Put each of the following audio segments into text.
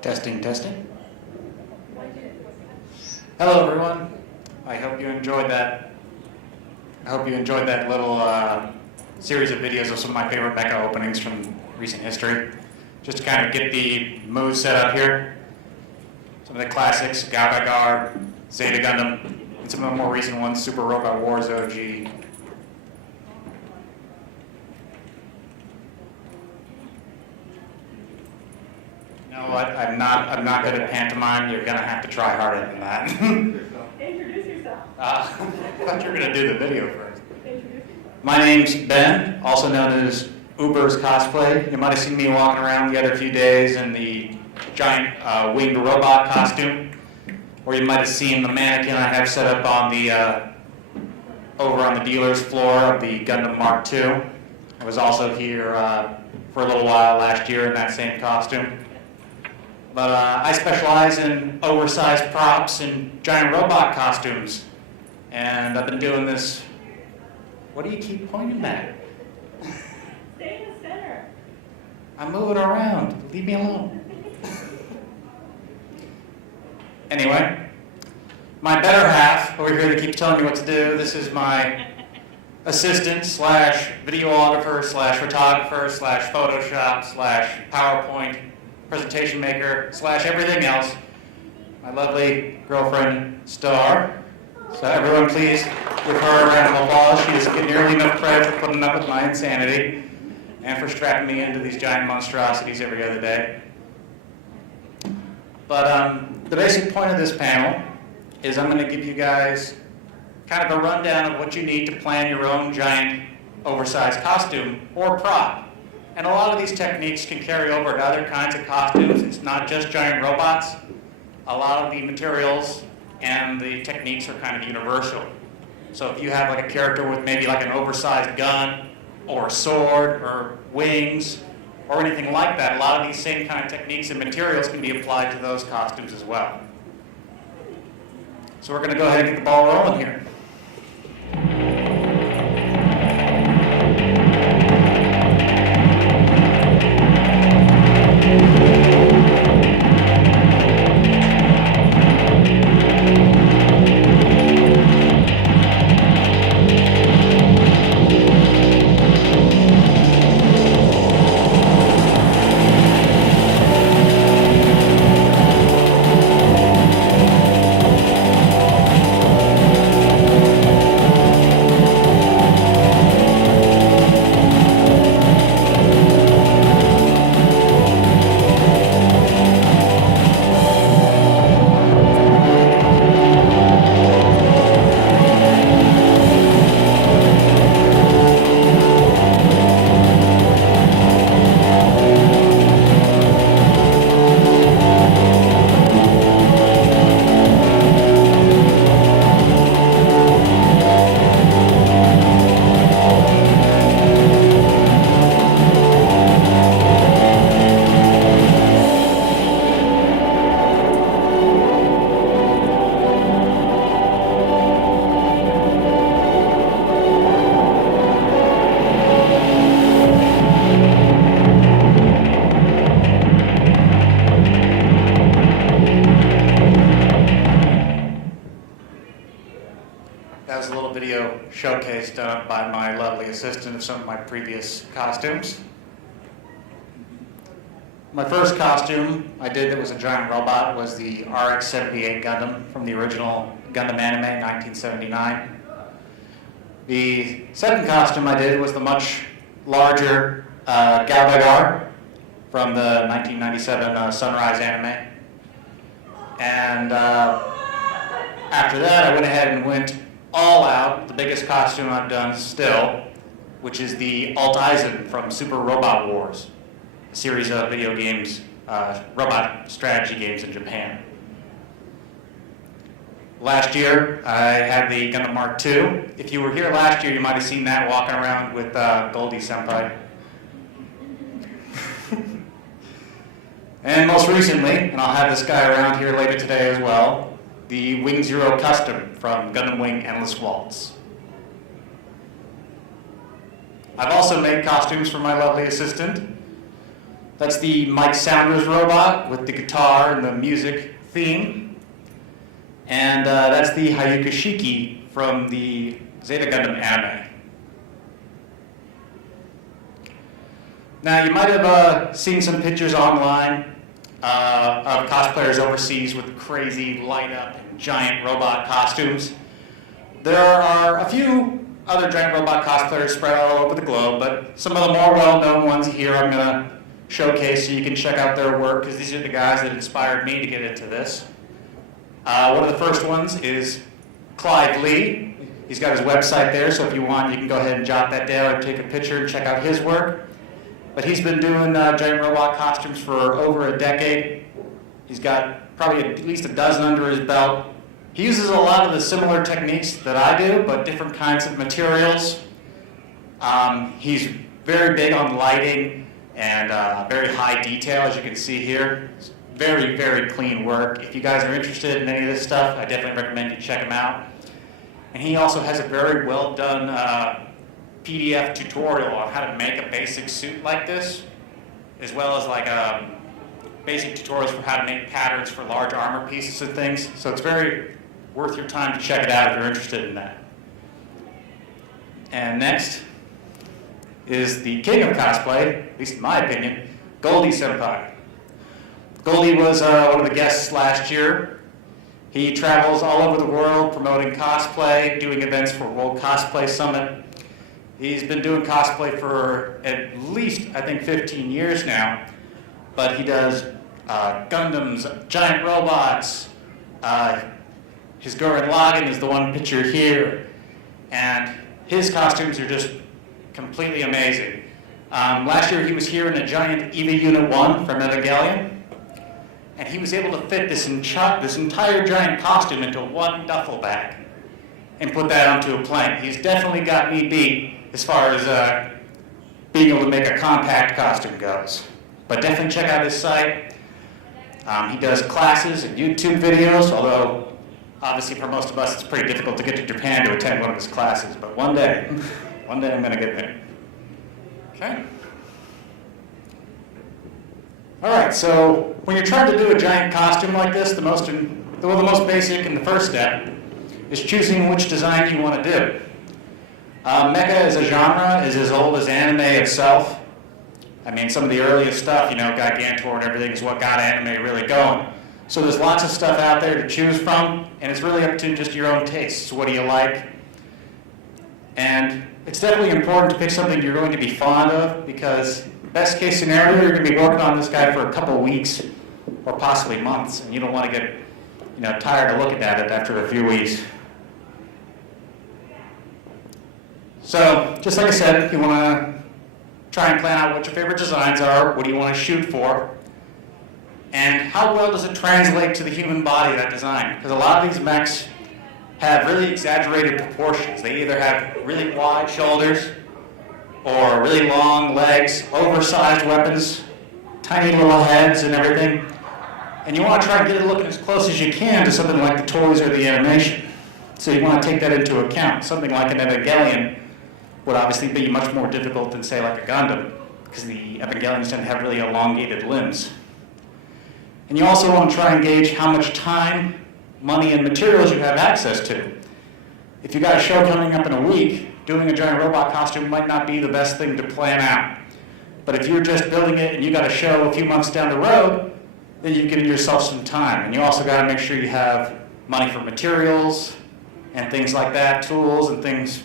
Testing, testing. Hello, everyone. I hope you enjoyed that. Little series of videos of some of my favorite Mecha openings from recent history. Just to kind of get the mood set up here. Some of the classics, Gavagar, Zeta Gundam, and some of the more recent ones, Super Robot Wars OG. You know what? I'm not good at pantomime. You're gonna have to try harder than that. Introduce yourself. I thought you were gonna do the video first. My name's Ben, also known as Uber's Cosplay. You might have seen me walking around the other few days in the giant winged robot costume, or you might have seen the mannequin I have set up on the over on the dealer's floor of the Gundam Mark II. I was also here for a little while last year in that same costume. But I specialize in oversized props and giant robot costumes, and I've been doing this. What do you keep pointing at? Stay in the center. I'm moving around. Leave me alone. Anyway, my better half over here that keeps telling me what to do, this is my assistant slash videographer slash photographer slash Photoshop slash PowerPoint presentation maker slash everything else, my lovely girlfriend, Star. So everyone please give her a round of applause. She doesn't get nearly enough credit for putting up with my insanity and for strapping me into these giant monstrosities every other day. But the basic point of this panel is I'm going to give you guys kind of a rundown of what you need to plan your own giant oversized costume or prop. And a lot of these techniques can carry over to other kinds of costumes. It's not just giant robots. A lot of the materials and the techniques are kind of universal. So if you have like a character with maybe like an oversized gun or a sword or wings or anything like that, a lot of these same kind of techniques and materials can be applied to those costumes as well. So we're going to go ahead and get the ball rolling here. That was a little video showcase done by my lovely assistant of some of my previous costumes. My first costume I did that was a giant robot was the RX-78 Gundam from the original Gundam anime in 1979. The second costume I did was the much larger Gavagar from the 1997 Sunrise anime. And after that I went ahead and went all out, the biggest costume I've done still, which is the Alt Aizen from Super Robot Wars, a series of video games, robot strategy games in Japan. Last year, I had the Gundam Mark II. If you were here last year, you might have seen that walking around with Goldie Senpai. And most recently, and I'll have this guy around here later today as well, the Wing Zero Custom from Gundam Wing Endless Waltz. I've also made costumes for my lovely assistant. That's the Mike Sounders robot with the guitar and the music theme. And that's the Hayuka Shiki from the Zeta Gundam anime. Now, you might have seen some pictures online of cosplayers overseas with crazy light-up and giant robot costumes. There are a few other giant robot cosplayers spread all over the globe, but some of the more well-known ones here I'm going to showcase so you can check out their work, because these are the guys that inspired me to get into this. One of the first ones is Clive Lee. He's got his website there, so if you want, you can go ahead and jot that down or take a picture and check out his work. But he's been doing giant robot costumes for over a decade. He's got probably at least a dozen under his belt. He uses a lot of the similar techniques that I do, but different kinds of materials. He's very big on lighting and very high detail, as you can see here. It's very, very clean work. If you guys are interested in any of this stuff, I definitely recommend you check him out. And he also has a very well done PDF tutorial on how to make a basic suit like this, as well as like basic tutorials for how to make patterns for large armor pieces and things. So it's very worth your time to check it out if you're interested in that. And next is the king of cosplay, at least in my opinion, Goldie Senpai. Goldie was one of the guests last year. He travels all over the world promoting cosplay, doing events for World Cosplay Summit. He's been doing cosplay for at least, I think, 15 years now, but he does Gundams, giant robots. His Gurren Lagann is the one pictured here, and his costumes are just completely amazing. Last year he was here in a giant EVA Unit 1 from Evangelion, and he was able to fit this entire giant costume into one duffel bag and put that onto a plane. He's definitely got me beat as far as being able to make a compact costume goes. But definitely check out his site. He does classes and YouTube videos, although obviously for most of us it's pretty difficult to get to Japan to attend one of his classes, but one day I'm going to get there. Okay. All right, so when you're trying to do a giant costume like this, the most basic and the first step is choosing which design you want to do. Mecha as a genre is as old as anime itself. I mean, some of the earliest stuff, Gigantor and everything is what got anime really going. So there's lots of stuff out there to choose from, and it's really up to just your own tastes. What do you like? And it's definitely important to pick something you're going to be fond of, because best case scenario, you're going to be working on this guy for a couple of weeks or possibly months, and you don't want to get tired of looking at it after a few weeks. So, just like I said, you want to try and plan out what your favorite designs are, what do you want to shoot for, and how well does it translate to the human body, that design? Because a lot of these mechs have really exaggerated proportions. They either have really wide shoulders or really long legs, oversized weapons, tiny little heads and everything. And you want to try and get it looking as close as you can to something like the toys or the animation. So you want to take that into account. Something like an Evangelion would obviously be much more difficult than, say, like a Gundam, because the Evangelions tend to have really elongated limbs. And you also want to try and gauge how much time, money, and materials you have access to. If you've got a show coming up in a week, doing a giant robot costume might not be the best thing to plan out. But if you're just building it and you got a show a few months down the road, then you've given yourself some time. And you also got to make sure you have money for materials and things like that, tools and things.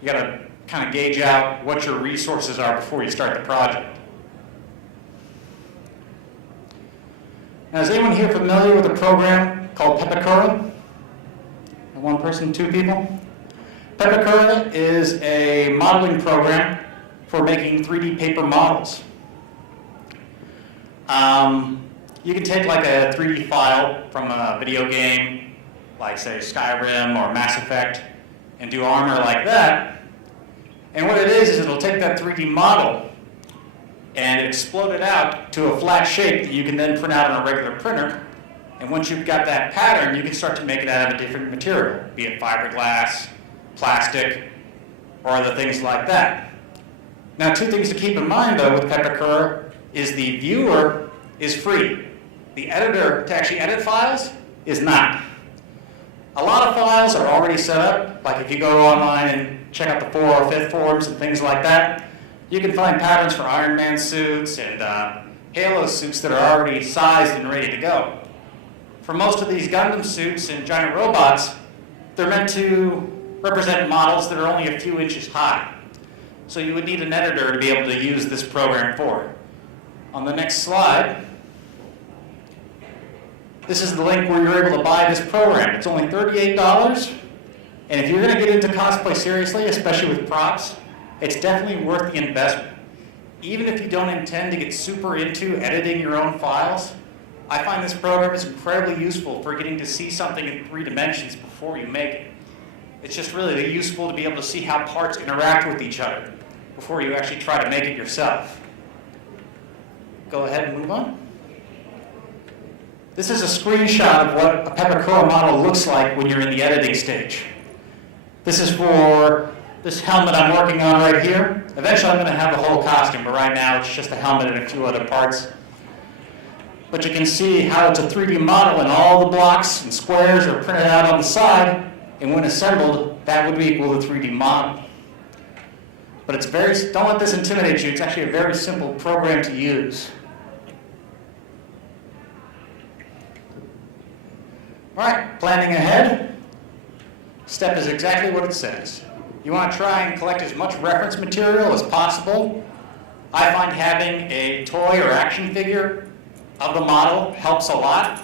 You got to kind of gauge out what your resources are before you start the project. Now, is anyone here familiar with a program called Pepakura? One person, two people? Pepakura is a modeling program for making 3D paper models. You can take like a 3D file from a video game, like say Skyrim or Mass Effect, and do armor like that. And what it is it'll take that 3D model and explode it out to a flat shape that you can then print out on a regular printer. And once you've got that pattern, you can start to make it out of a different material, be it fiberglass, plastic, or other things like that. Now, two things to keep in mind, though, with Pepakura is the viewer is free. The editor to actually edit files is not. A lot of files are already set up, like if you go online and check out the 405 forums and things like that, you can find patterns for Iron Man suits and Halo suits that are already sized and ready to go. For most of these Gundam suits and giant robots, they're meant to represent models that are only a few inches high. So you would need an editor to be able to use this program for it. On the next slide, this is the link where you're able to buy this program. It's only $38, and if you're going to get into cosplay seriously, especially with props, it's definitely worth the investment. Even if you don't intend to get super into editing your own files, I find this program is incredibly useful for getting to see something in 3 dimensions before you make it. It's just really useful to be able to see how parts interact with each other before you actually try to make it yourself. Go ahead and move on. This is a screenshot of what a Pepakura model looks like when you're in the editing stage. This is for this helmet I'm working on right here. Eventually I'm going to have the whole costume, but right now it's just a helmet and a few other parts. But you can see how it's a 3D model and all the blocks and squares are printed out on the side, and when assembled, that would equal the 3D model. But it's don't let this intimidate you, it's actually a very simple program to use. All right, planning ahead. Step is exactly what it says. You want to try and collect as much reference material as possible. I find having a toy or action figure of the model helps a lot.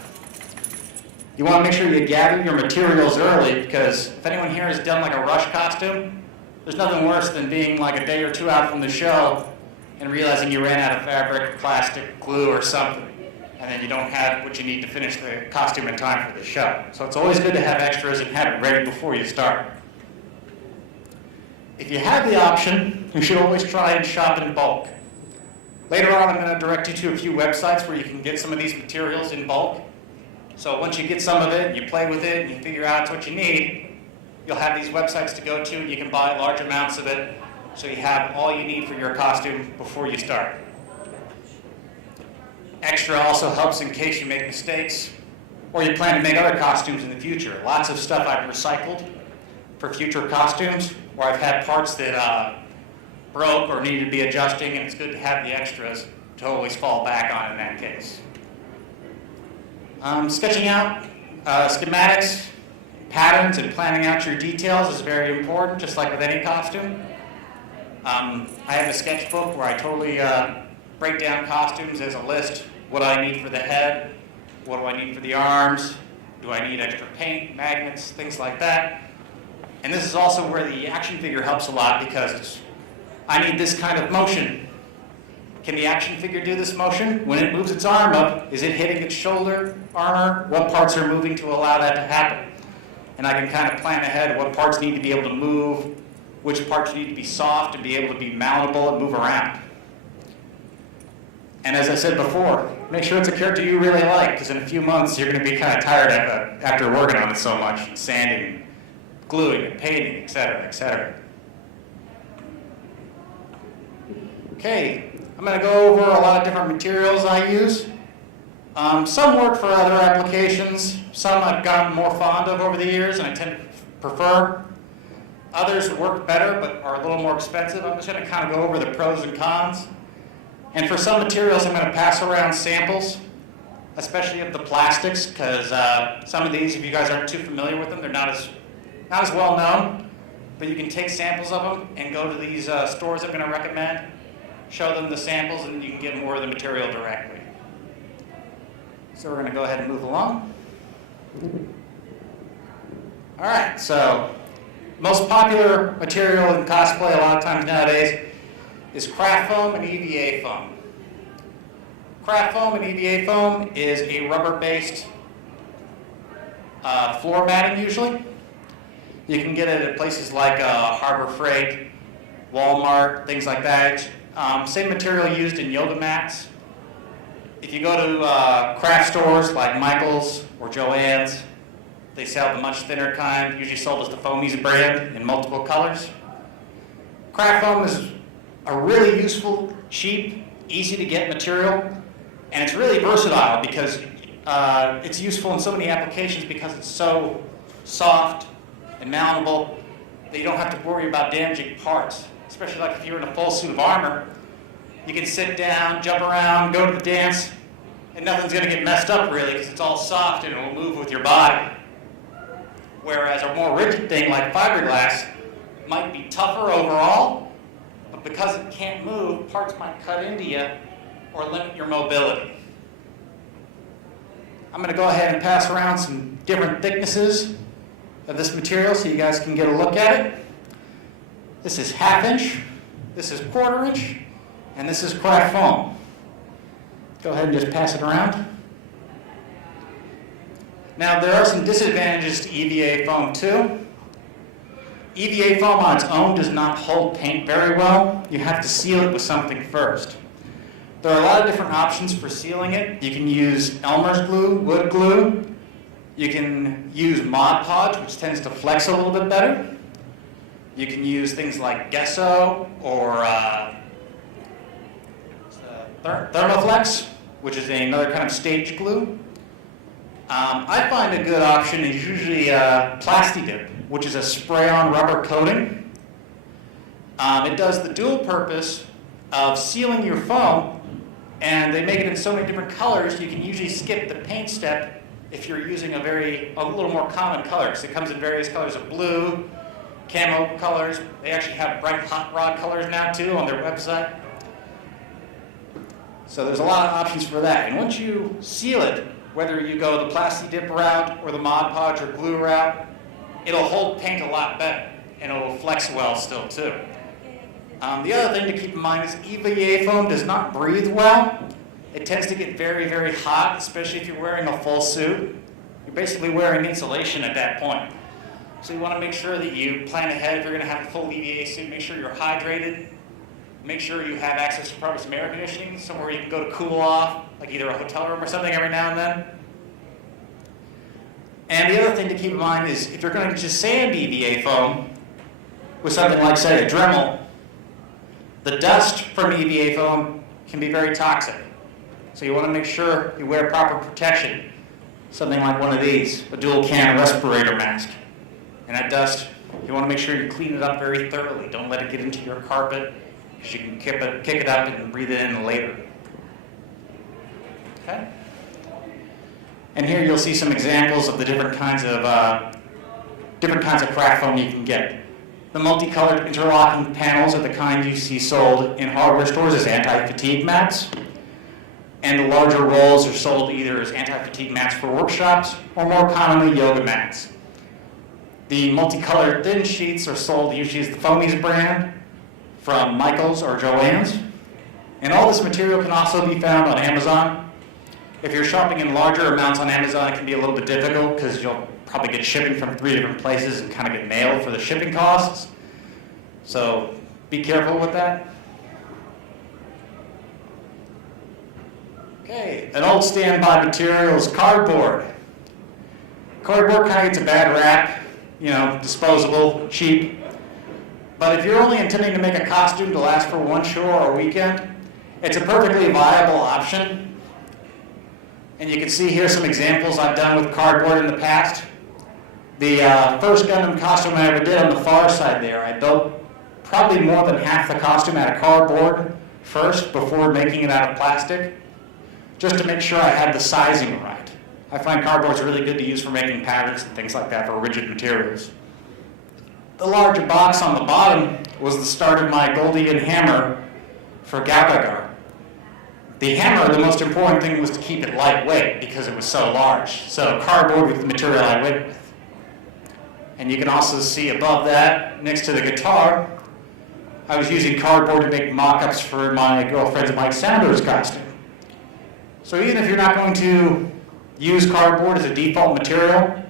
You want to make sure you gather your materials early, because if anyone here has done like a rush costume, there's nothing worse than being like a day or two out from the show and realizing you ran out of fabric, plastic, glue, or something, and then you don't have what you need to finish the costume in time for the show. So it's always good to have extras and have it ready before you start. If you have the option, you should always try and shop in bulk. Later on, I'm going to direct you to a few websites where you can get some of these materials in bulk. So once you get some of it, you play with it, and you figure out it's what you need, you'll have these websites to go to, and you can buy large amounts of it, so you have all you need for your costume before you start. Extra also helps in case you make mistakes, or you plan to make other costumes in the future. Lots of stuff I've recycled for future costumes, or I've had parts that broke or needed to be adjusting, and it's good to have the extras to always fall back on in that case. Sketching out schematics, patterns, and planning out your details is very important, just like with any costume. I have a sketchbook where I totally break down costumes as a list. What do I need for the head? What do I need for the arms? Do I need extra paint, magnets, things like that? And this is also where the action figure helps a lot, because I need this kind of motion. Can the action figure do this motion? When it moves its arm up, is it hitting its shoulder, armor? What parts are moving to allow that to happen? And I can kind of plan ahead what parts need to be able to move, which parts need to be soft and be able to be mountable and move around. And as I said before, make sure it's a character you really like, because in a few months you're going to be kind of tired after working on it so much, and sanding, and gluing, and painting, etc., etc. Okay. I'm going to go over a lot of different materials I use. Some work for other applications. Some I've gotten more fond of over the years and I tend to prefer. Others work better but are a little more expensive. I'm just going to kind of go over the pros and cons. And for some materials, I'm going to pass around samples, especially of the plastics, because some of these, if you guys aren't too familiar with them, they're not as well known. But you can take samples of them and go to these stores I'm going to recommend, show them the samples, and you can get more of the material directly. So we're going to go ahead and move along. All right, so most popular material in cosplay a lot of times nowadays is craft foam and EVA foam. Craft foam and EVA foam is a rubber-based floor matting usually. You can get it at places like Harbor Freight, Walmart, things like that. Same material used in yoga mats. If you go to craft stores like Michael's or Joann's, they sell the much thinner kind, usually sold as the Foamies brand in multiple colors. Craft foam is a really useful, cheap, easy to get material, and it's really versatile because it's useful in so many applications because it's so soft and malleable that you don't have to worry about damaging parts. Especially like if you're in a full suit of armor, you can sit down, jump around, go to the dance, and nothing's going to get messed up really because it's all soft and it will move with your body. Whereas a more rigid thing like fiberglass might be tougher overall, but because it can't move, parts might cut into you or limit your mobility. I'm going to go ahead and pass around some different thicknesses of this material so you guys can get a look at it. This is 1/2 inch, this is 1/4 inch, and this is craft foam. Go ahead and just pass it around. Now there are some disadvantages to EVA foam too. EVA foam on its own does not hold paint very well. You have to seal it with something first. There are a lot of different options for sealing it. You can use Elmer's glue, wood glue. You can use Mod Podge, which tends to flex a little bit better. You can use things like gesso or Thermoflex, which is another kind of stage glue. I find a good option is usually Plasti-Dip, which is a spray-on rubber coating. It does the dual purpose of sealing your foam, and they make it in so many different colors you can usually skip the paint step if you're using a little more common colors. It comes in various colors of blue, camo colors. They actually have bright hot rod colors now too on their website. So there's a lot of options for that. And once you seal it, whether you go the Plasti-Dip route or the Mod Podge or glue route, it'll hold paint a lot better and it'll flex well still too. The other thing to keep in mind is EVA foam does not breathe well. It tends to get very, very hot, especially if you're wearing a full suit. You're basically wearing insulation at that point. So you want to make sure that you plan ahead. If you're going to have a full EVA suit, make sure you're hydrated. Make sure you have access to probably some air conditioning, somewhere you can go to cool off, like either a hotel room or something every now and then. And the other thing to keep in mind is if you're going to just sand EVA foam with something like, say, a Dremel, the dust from EVA foam can be very toxic. So you want to make sure you wear proper protection. Something like one of these, a dual can respirator mask. And that dust, you want to make sure you clean it up very thoroughly. Don't let it get into your carpet, because you can kick it up and breathe it in later. Okay? And here you'll see some examples of the different kinds of craft foam you can get. The multicolored interlocking panels are the kind you see sold in hardware stores as anti-fatigue mats. And the larger rolls are sold either as anti-fatigue mats for workshops or more commonly yoga mats. The multicolored thin sheets are sold usually as the Foamies brand from Michael's or Joann's. And all this material can also be found on Amazon. If you're shopping in larger amounts on Amazon, it can be a little bit difficult because you'll probably get shipping from 3 different places and kind of get mailed for the shipping costs. So be careful with that. Okay, an old standby material is cardboard. Cardboard kind of gets a bad rap, disposable, cheap. But if you're only intending to make a costume to last for one show or a weekend, it's a perfectly viable option. And you can see here some examples I've done with cardboard in the past. The first Gundam costume I ever did on the far side there, I built probably more than half the costume out of cardboard first before making it out of plastic, just to make sure I had the sizing right. I find cardboard's really good to use for making patterns and things like that for rigid materials. The larger box on the bottom was the start of my Goldian hammer for Gagagar. The hammer, the most important thing was to keep it lightweight because it was so large. So cardboard was the material I went with. And you can also see above that, next to the guitar, I was using cardboard to make mock-ups for my girlfriend's Mike Sounders costume. So even if you're not going to use cardboard as a default material,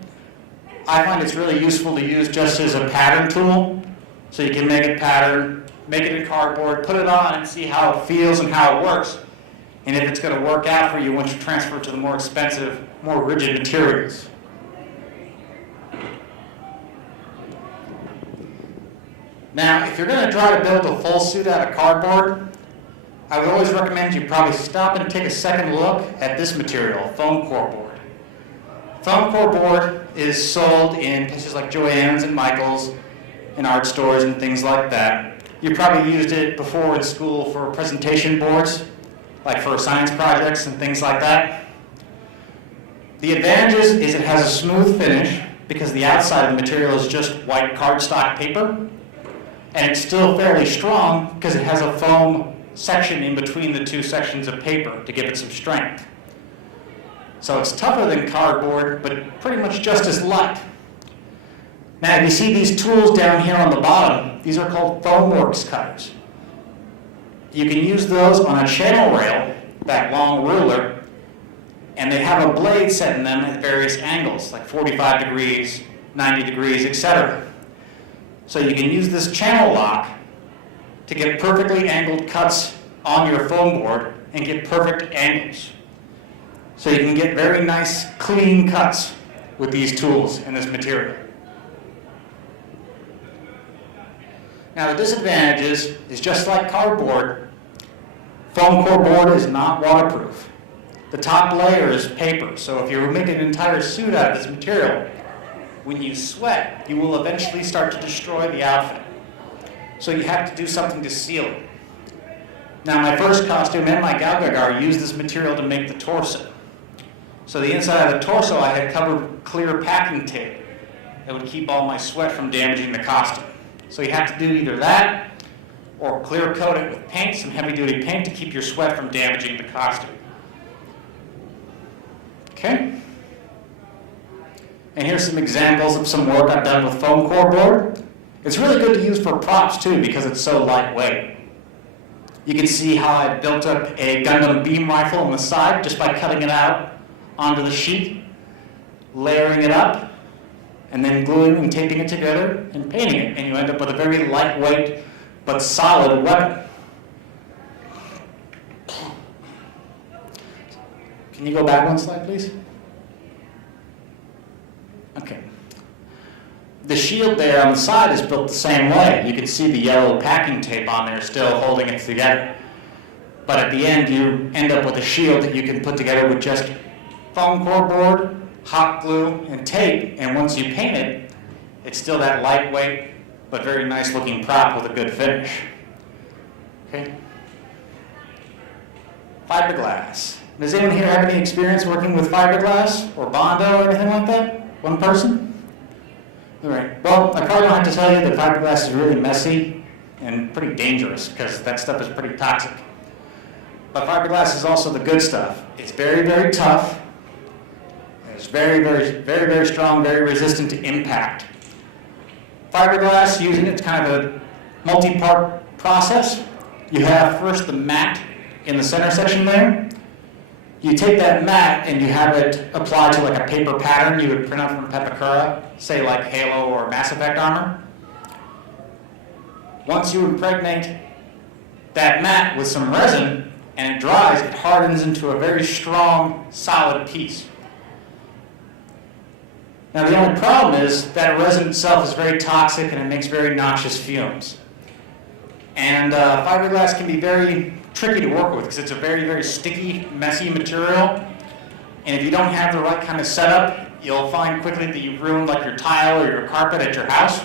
I find it's really useful to use just as a pattern tool. So you can make a pattern, make it in cardboard, put it on and see how it feels and how it works. And if it's going to work out for you once you transfer to the more expensive, more rigid materials. Now, if you're going to try to build a full suit out of cardboard, I would always recommend you probably stop and take a second look at this material, foam core board. Foam core board is sold in places like Joann's and Michael's and art stores and things like that. You probably used it before in school for presentation boards, like for science projects and things like that. The advantages is it has a smooth finish because the outside of the material is just white cardstock paper, and it's still fairly strong because it has a foam section in between the two sections of paper to give it some strength. So it's tougher than cardboard, but pretty much just as light. Now, you see these tools down here on the bottom. These are called foamworks cutters. You can use those on a channel rail, that long ruler, and they have a blade set in them at various angles, like 45 degrees, 90 degrees, etc. So you can use this channel lock to get perfectly angled cuts on your foam board and get perfect angles. So you can get very nice, clean cuts with these tools and this material. Now, the disadvantages is just like cardboard, foam core board is not waterproof. The top layer is paper, so if you're making an entire suit out of this material, when you sweat, you will eventually start to destroy the outfit. So you have to do something to seal it. Now, my first costume and my Galgagar used this material to make the torso. So the inside of the torso I had covered clear packing tape that would keep all my sweat from damaging the costume. So you have to do either that or clear coat it with paint, some heavy duty paint to keep your sweat from damaging the costume. Okay? And here's some examples of some work I've done with foam core board. It's really good to use for props too because it's so lightweight. You can see how I built up a Gundam beam rifle on the side just by cutting it out onto the sheet, layering it up, and then gluing and taping it together and painting it, and you end up with a very lightweight but solid weapon. Can you go back one slide, please? Okay. The shield there on the side is built the same way. You can see the yellow packing tape on there still holding it together. But at the end, you end up with a shield that you can put together with just foam core board, hot glue, and tape. And once you paint it, it's still that lightweight but very nice looking prop with a good finish. Okay. Fiberglass. Does anyone here have any experience working with fiberglass or Bondo or anything like that? One person? All right. Well, I probably don't have to tell you that fiberglass is really messy and pretty dangerous because that stuff is pretty toxic. But fiberglass is also the good stuff. It's very, very tough. It's very, very, very, very strong, very resistant to impact. Fiberglass, using it's kind of a multi-part process. You have first the mat in the center section there. You take that mat and you have it applied to like a paper pattern you would print out from Pepakura, say like Halo or Mass Effect armor. Once you impregnate that mat with some resin and it dries, it hardens into a very strong, solid piece. Now the only problem is that resin itself is very toxic and it makes very noxious fumes. And fiberglass can be very tricky to work with because it's a very, very sticky, messy material. And if you don't have the right kind of setup, you'll find quickly that you've ruined like your tile or your carpet at your house.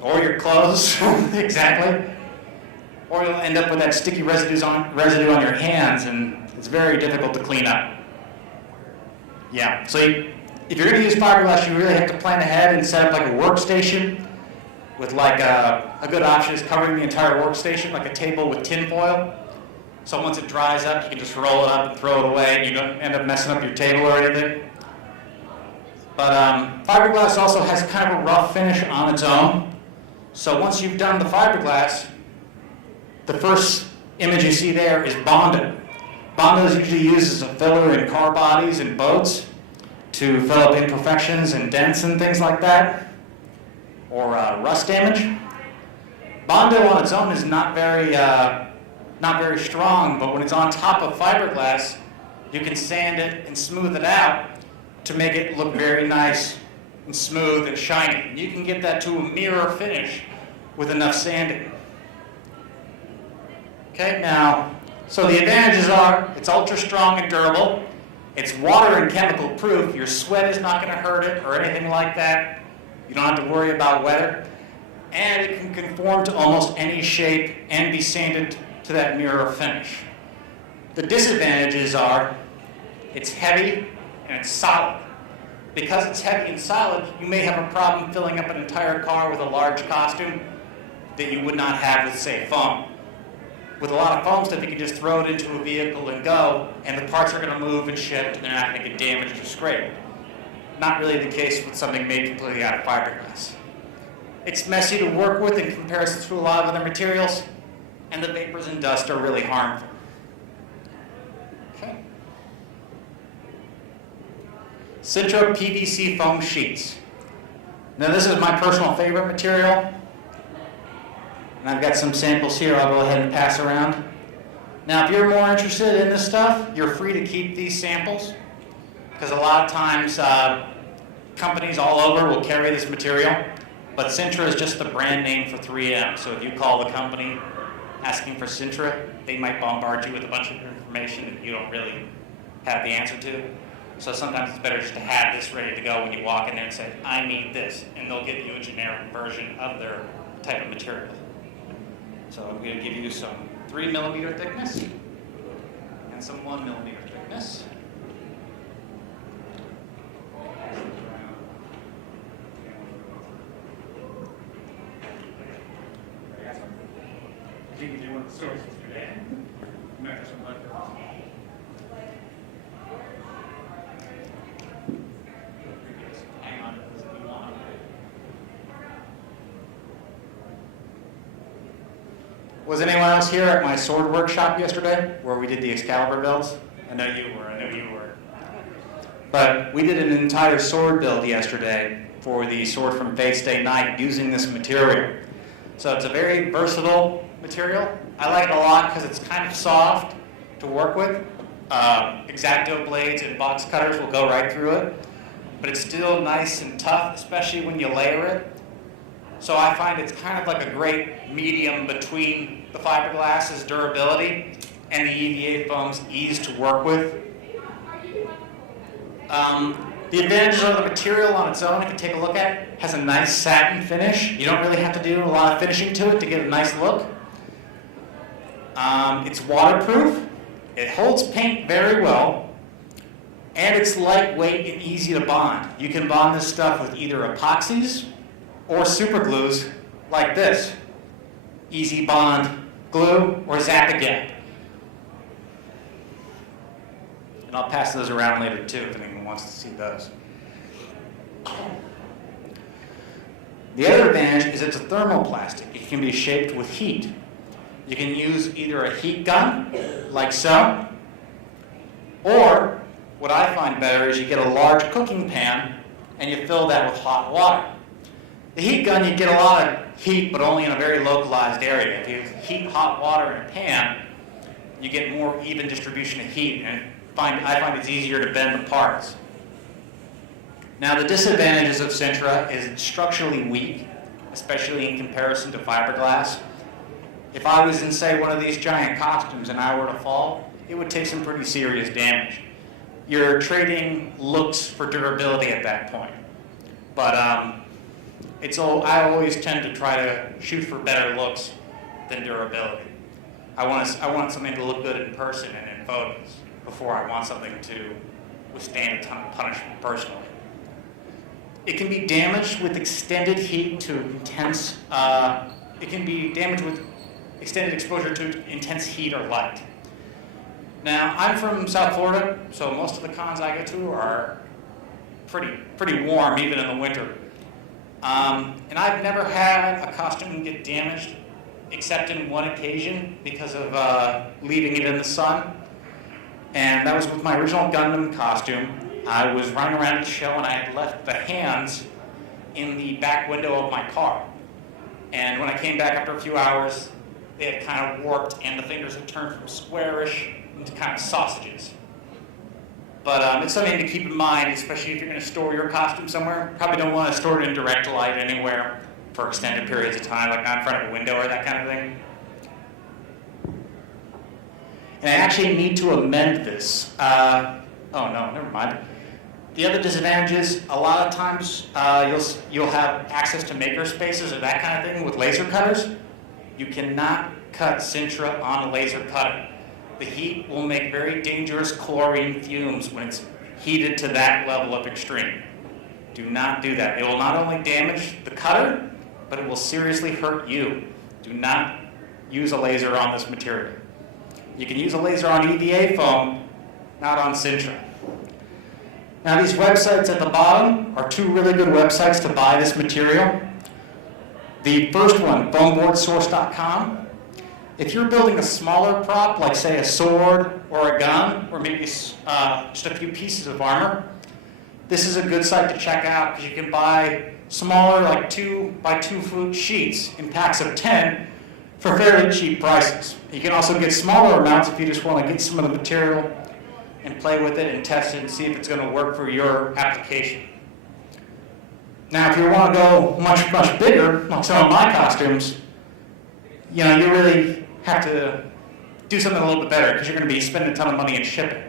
Or your clothes, exactly. Or you'll end up with that sticky residue on your hands, and it's very difficult to clean up. Yeah, so if you're going to use fiberglass, you really have to plan ahead and set up like a workstation with like a good option is covering the entire workstation, like a table with tin foil. So once it dries up, you can just roll it up and throw it away, and you don't end up messing up your table or anything. But fiberglass also has kind of a rough finish on its own. So once you've done the fiberglass, the first image you see there is Bondo. Bondo is usually used as a filler in car bodies and boats to fill up imperfections and dents and things like that, or rust damage. Bondo on its own is not very strong, but when it's on top of fiberglass, you can sand it and smooth it out to make it look very nice and smooth and shiny. And you can get that to a mirror finish with enough sanding. Okay, now, so the advantages are it's ultra strong and durable. It's water and chemical proof. Your sweat is not going to hurt it or anything like that. You don't have to worry about weather. And it can conform to almost any shape and be sanded to that mirror finish. The disadvantages are it's heavy and it's solid. Because it's heavy and solid, you may have a problem filling up an entire car with a large costume that you would not have with, say, foam. With a lot of foam stuff, you can just throw it into a vehicle and go, and the parts are going to move and shift, and they're not going to get damaged or scraped. Not really the case with something made completely out of fiberglass. It's messy to work with in comparison to a lot of other materials, and the vapors and dust are really harmful. Okay. Sintra PVC foam sheets. Now this is my personal favorite material, and I've got some samples here I'll go ahead and pass around. Now if you're more interested in this stuff, you're free to keep these samples, because a lot of times companies all over will carry this material, but Sintra is just the brand name for 3M. So if you call the company asking for Sintra, they might bombard you with a bunch of information that you don't really have the answer to. So sometimes it's better just to have this ready to go when you walk in there and say, I need this, and they'll give you a generic version of their type of material. So I'm going to give you some 3mm thickness and some 1mm thickness. Was anyone else here at my sword workshop yesterday where we did the Excalibur builds? I know you were. But we did an entire sword build yesterday for the Sword from Fate Stay Night using this material. So it's a very versatile material. I like it a lot because it's kind of soft to work with. X-Acto blades and box cutters will go right through it. But it's still nice and tough, especially when you layer it. So I find it's kind of like a great medium between the fiberglass's durability and the EVA foam's ease to work with. The advantages of the material on its own, I can take a look at it, has a nice satin finish. You don't really have to do a lot of finishing to it to get a nice look. It's waterproof. It holds paint very well. And it's lightweight and easy to bond. You can bond this stuff with either epoxies or super glues like this. Easy Bond glue or Zap-A-Gap. And I'll pass those around later too if anyone wants to see those. The other advantage is it's a thermoplastic. It can be shaped with heat. You can use either a heat gun, like so, or what I find better is you get a large cooking pan and you fill that with hot water. The heat gun, you get a lot of heat, but only in a very localized area. If you heat hot water in a pan, you get more even distribution of heat, and I find it's easier to bend the parts. Now, the disadvantages of Sintra is it's structurally weak, especially in comparison to fiberglass. If I was in, say, one of these giant costumes and I were to fall, it would take some pretty serious damage. You're trading looks for durability at that point. But I always tend to try to shoot for better looks than durability. I want something to look good in person and in photos before I want something to withstand a ton of punishment personally. It can be damaged with extended heat to intense, it can be damaged with extended exposure to intense heat or light. Now, I'm from South Florida, so most of the cons I go to are pretty warm, even in the winter. And I've never had a costume get damaged, except in one occasion because of leaving it in the sun. And that was with my original Gundam costume. I was running around the show and I had left the hands in the back window of my car. And when I came back after a few hours, they had kind of warped and the fingers had turned from squarish into kind of sausages. But it's something to keep in mind, especially if you're going to store your costume somewhere. Probably don't want to store it in direct light anywhere for extended periods of time, like not in front of a window or that kind of thing. And I actually need to amend this. Oh no, never mind. The other disadvantage is a lot of times you'll have access to maker spaces or that kind of thing with laser cutters. You cannot cut Sintra on a laser cutter. The heat will make very dangerous chlorine fumes when it's heated to that level of extreme. Do not do that. It will not only damage the cutter, but it will seriously hurt you. Do not use a laser on this material. You can use a laser on EVA foam, not on Sintra. Now these websites at the bottom are two really good websites to buy this material. The first one, foamboardsource.com. If you're building a smaller prop, like say a sword or a gun, or maybe just a few pieces of armor, this is a good site to check out because you can buy smaller, like 2x2 foot sheets in packs of 10 for fairly cheap prices. You can also get smaller amounts if you just want to get some of the material and play with it and test it and see if it's going to work for your application. Now, if you want to go much, much bigger, like some of my costumes, you really have to do something a little bit better because you're going to be spending a ton of money in shipping.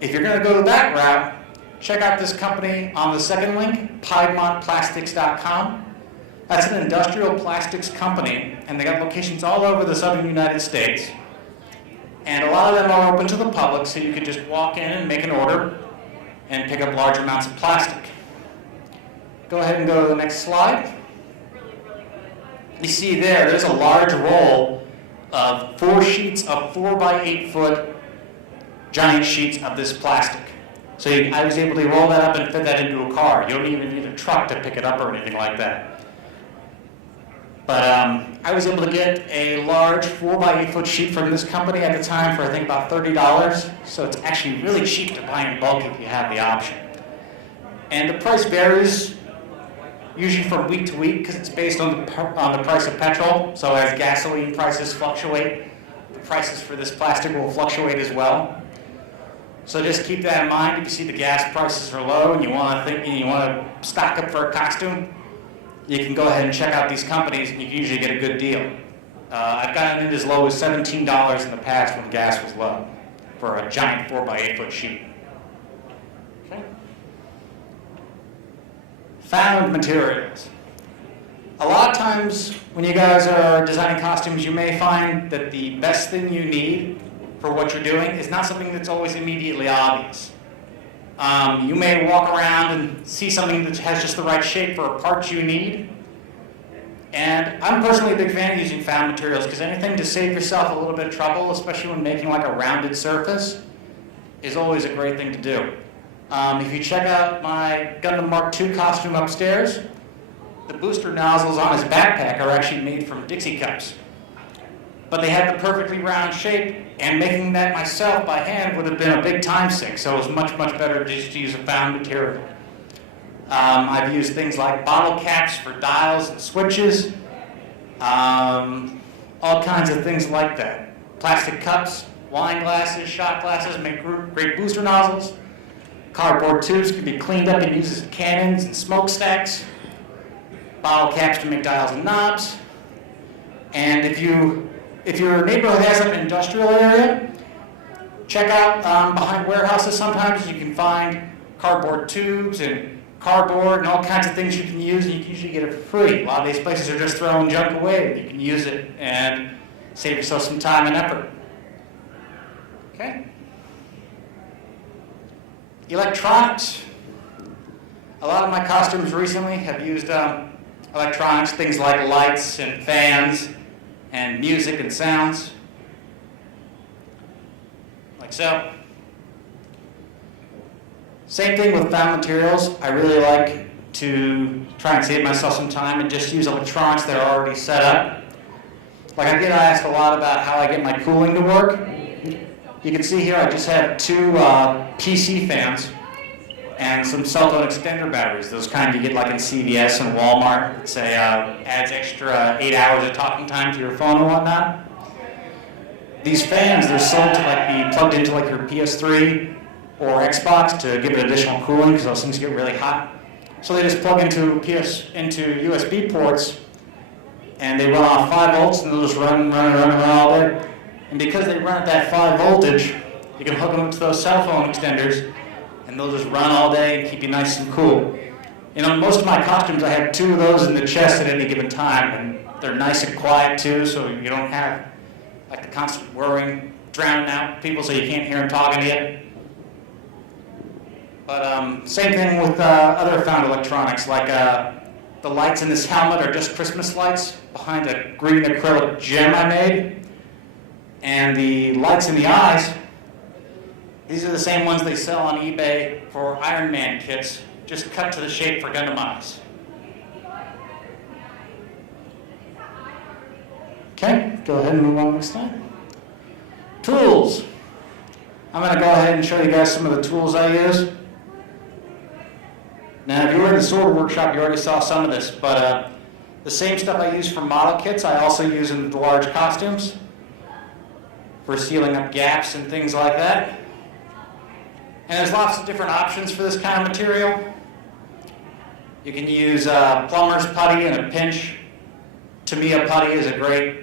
If you're going to go that route, check out this company on the second link, PiedmontPlastics.com. That's an industrial plastics company, and they got locations all over the southern United States. And a lot of them are open to the public, so you can just walk in and make an order and pick up large amounts of plastic. Go ahead and go to the next slide. You see there's a large roll of 4 sheets of 4x8 foot giant sheets of this plastic. So I was able to roll that up and fit that into a car. You don't even need a truck to pick it up or anything like that. But I was able to get a large 4x8 foot sheet from this company at the time for I think about $30. So it's actually really cheap to buy in bulk if you have the option. And the price varies usually from week to week because it's based on the price of petrol. So as gasoline prices fluctuate, the prices for this plastic will fluctuate as well. So just keep that in mind. If you see the gas prices are low and you want to stock up for a costume, you can go ahead and check out these companies and you can usually get a good deal. I've gotten it as low as $17 in the past when gas was low for a giant 4x8 foot sheet. Okay. Found materials. A lot of times when you guys are designing costumes, you may find that the best thing you need for what you're doing is not something that's always immediately obvious. You may walk around and see something that has just the right shape for a part you need. And I'm personally a big fan of using found materials because anything to save yourself a little bit of trouble, especially when making like a rounded surface, is always a great thing to do. If you check out my Gundam Mark II costume upstairs, the booster nozzles on his backpack are actually made from Dixie cups. But they had the perfectly round shape, and making that myself by hand would have been a big time sink, so it was much, much better just to use a found material. I've used things like bottle caps for dials and switches, all kinds of things like that. Plastic cups, wine glasses, shot glasses make great booster nozzles. Cardboard tubes can be cleaned up and used as cannons and smokestacks. Bottle caps to make dials and knobs. And if your neighborhood has an industrial area, check out behind warehouses sometimes you can find cardboard tubes and cardboard and all kinds of things you can use, and you can usually get it for free. A lot of these places are just throwing junk away. You can use it and save yourself some time and effort. Okay? Electronics. A lot of my costumes recently have used electronics, things like lights and fans and music and sounds, like so. Same thing with found materials. I really like to try and save myself some time and just use electronics that are already set up. Like I get asked a lot about how I get my cooling to work. You can see here I just have 2 PC fans and some cell phone extender batteries. Those kind you get like in CVS and Walmart. That say adds extra 8 hours of talking time to your phone and whatnot. These fans, they're sold to like be plugged into like your PS3 or Xbox to give it additional cooling because those things get really hot. So they just plug into USB ports, and they run off 5 volts, and they'll just run all day. And because they run at that 5 voltage, you can hook them up to those cell phone extenders, and they'll just run all day and keep you nice and cool. You know, most of my costumes, I have 2 of those in the chest at any given time, and they're nice and quiet too, so you don't have like the constant whirring, drowning out people so you can't hear them talking to you. But same thing with other found electronics, like the lights in this helmet are just Christmas lights behind a green acrylic gem I made. And the lights in the eyes, these are the same ones they sell on eBay for Iron Man kits, just cut to the shape for Gundam eyes. Okay, go ahead and move on next slide. Tools. I'm going to go ahead and show you guys some of the tools I use. Now, if you were in the sword workshop, you already saw some of this, but the same stuff I use for model kits, I also use in the large costumes for sealing up gaps and things like that. And there's lots of different options for this kind of material. You can use plumber's putty in a pinch. To me, a putty is a great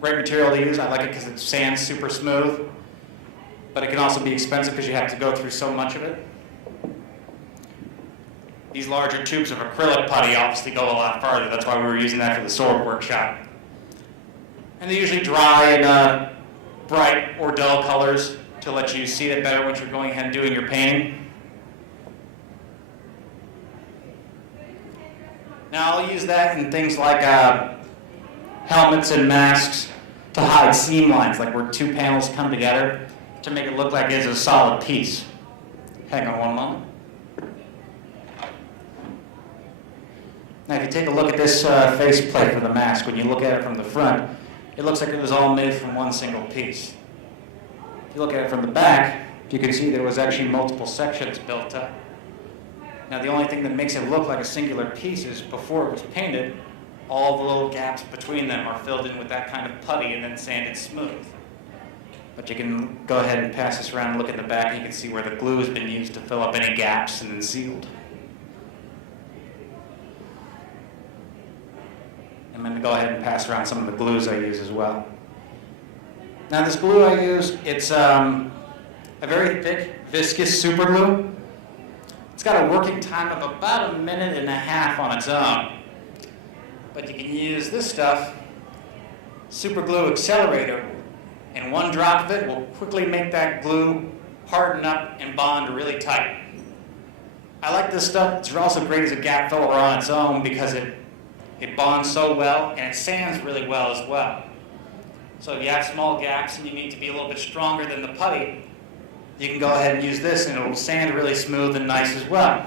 material to use. I like it because it sands super smooth, but it can also be expensive because you have to go through so much of it. These larger tubes of acrylic putty obviously go a lot farther. That's why we were using that for the sword workshop. And they usually dry in bright or dull colors to let you see it better when you're going ahead and doing your painting. Now I'll use that in things like helmets and masks to hide seam lines, like where 2 panels come together to make it look like it's a solid piece. Hang on one moment. Now if you take a look at this faceplate for the mask, when you look at it from the front, it looks like it was all made from one single piece. If you look at it from the back, you can see there was actually multiple sections built up. Now the only thing that makes it look like a singular piece is before it was painted, all the little gaps between them are filled in with that kind of putty and then sanded smooth. But you can go ahead and pass this around and look at the back, and you can see where the glue has been used to fill up any gaps and then sealed. I'm going to go ahead and pass around some of the glues I use as well. Now this glue I use, it's a very thick, viscous super glue. It's got a working time of about 1.5 minutes on its own. But you can use this stuff, super glue accelerator, and 1 drop of it will quickly make that glue harden up and bond really tight. I like this stuff. It's also great as a gap filler on its own because it bonds so well and it sands really well as well. So if you have small gaps and you need to be a little bit stronger than the putty, you can go ahead and use this and it will sand really smooth and nice as well.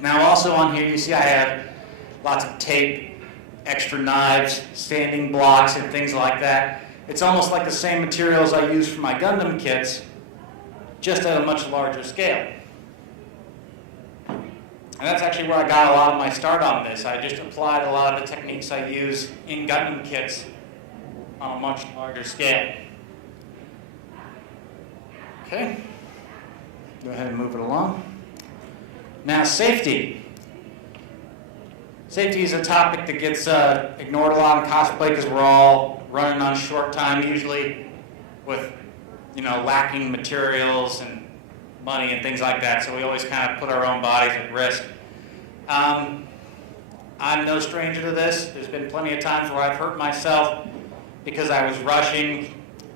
Now also on here you see I have lots of tape, extra knives, sanding blocks and things like that. It's almost like the same materials I use for my Gundam kits, just at a much larger scale. And that's actually where I got a lot of my start on this. I just applied a lot of the techniques I use in Gundam kits on a much larger scale. Okay, go ahead and move it along. Now safety. Safety is a topic that gets ignored a lot in cosplay because we're all running on short time usually with, lacking materials and money and things like that, so we always kind of put our own bodies at risk. I'm no stranger to this. There's been plenty of times where I've hurt myself because I was rushing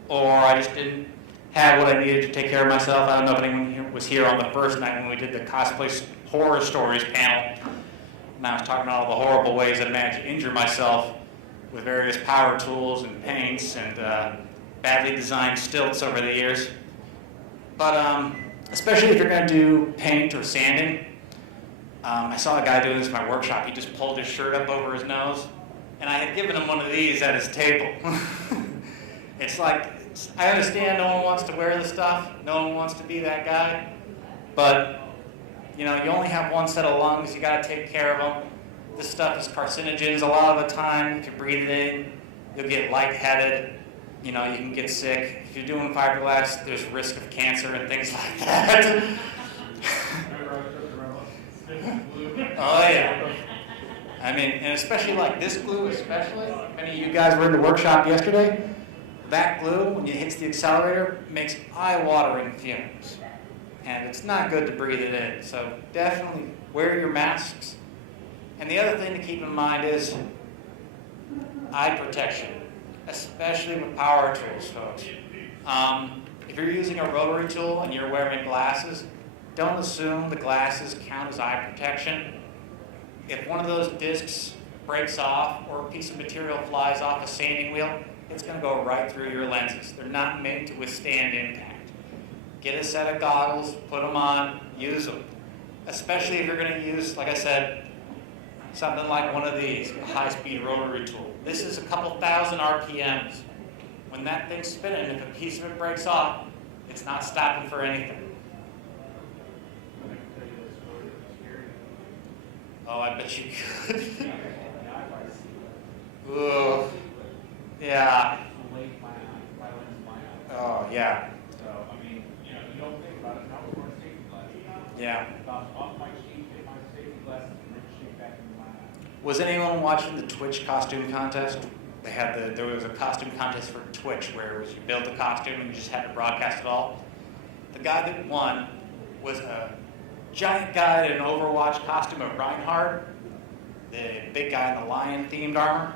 or I just didn't have what I needed to take care of myself. I don't know if anyone here was here on the first night when we did the Cosplay Horror Stories panel, and I was talking about all the horrible ways I managed to injure myself with various power tools and paints and badly designed stilts over the years. But especially if you're going to do paint or sanding. I saw a guy doing this in my workshop. He just pulled his shirt up over his nose, and I had given him one of these at his table. It's like, I understand no one wants to wear the stuff, no one wants to be that guy, but you only have one set of lungs, you got to take care of them. This stuff is carcinogens a lot of the time. If you breathe it in, you'll get lightheaded. you know, you can get sick. If you're doing fiberglass, there's risk of cancer and things like that. Oh yeah. I mean, and especially like this glue, especially, many of you guys were in the workshop yesterday. That glue, when it hits the accelerator, makes eye-watering fumes. And it's not good to breathe it in. So definitely wear your masks. And the other thing to keep in mind is eye protection, especially with power tools, folks. If you're using a rotary tool and you're wearing glasses, don't assume the glasses count as eye protection. If one of those discs breaks off or a piece of material flies off a sanding wheel, it's going to go right through your lenses. They're not meant to withstand impact. Get a set of goggles, put them on, use them. Especially if you're going to use, like I said, something like one of these, a high-speed rotary tool. This is a couple thousand RPMs. When that thing's spinning, if a piece of it breaks off, it's not stopping for anything. Oh, I bet you could. Ooh. Yeah. Oh, yeah. So, I mean, you know, you don't think about it. Now we're wearing safety glasses. Yeah. Off my sheet, get my safety glasses, and then shoot back in my eye. Was anyone watching the Twitch costume contest? There was a costume contest for Twitch where you built a costume and you just had to broadcast it all. The guy that won was a giant guy in an Overwatch costume of Reinhardt, the big guy in the lion-themed armor.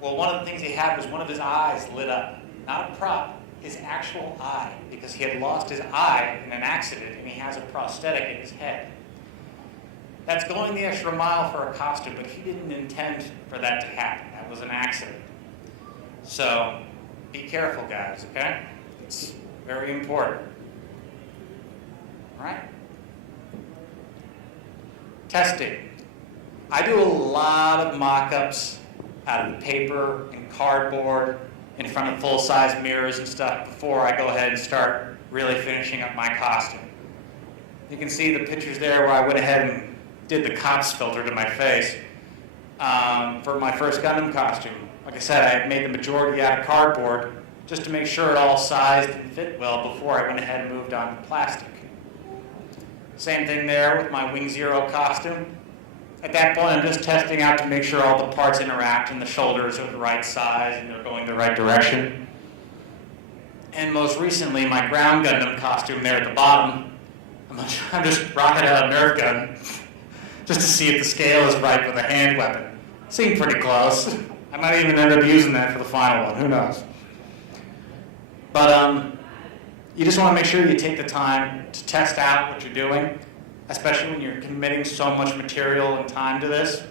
Well, one of the things he had was one of his eyes lit up. Not a prop, his actual eye, because he had lost his eye in an accident and he has a prosthetic in his head. That's going the extra mile for a costume, but he didn't intend for that to happen. That was an accident. So, be careful, guys, okay? It's very important. All right? Testing. I do a lot of mock-ups out of paper and cardboard in front of full-size mirrors and stuff before I go ahead and start really finishing up my costume. You can see the pictures there where I went ahead and did the cops filter to my face for my first Gundam costume. Like I said, I made the majority out of cardboard just to make sure it all sized and fit well before I went ahead and moved on to plastic. Same thing there with my Wing Zero costume. At that point, I'm just testing out to make sure all the parts interact and the shoulders are the right size and they're going the right direction. And most recently, my Ground Gundam costume there at the bottom, I'm just rocking out a Nerf gun just to see if the scale is right with a hand weapon. Seemed pretty close. I might even end up using that for the final one, who knows. But you just want to make sure you take the time to test out what you're doing, especially when you're committing so much material and time to this.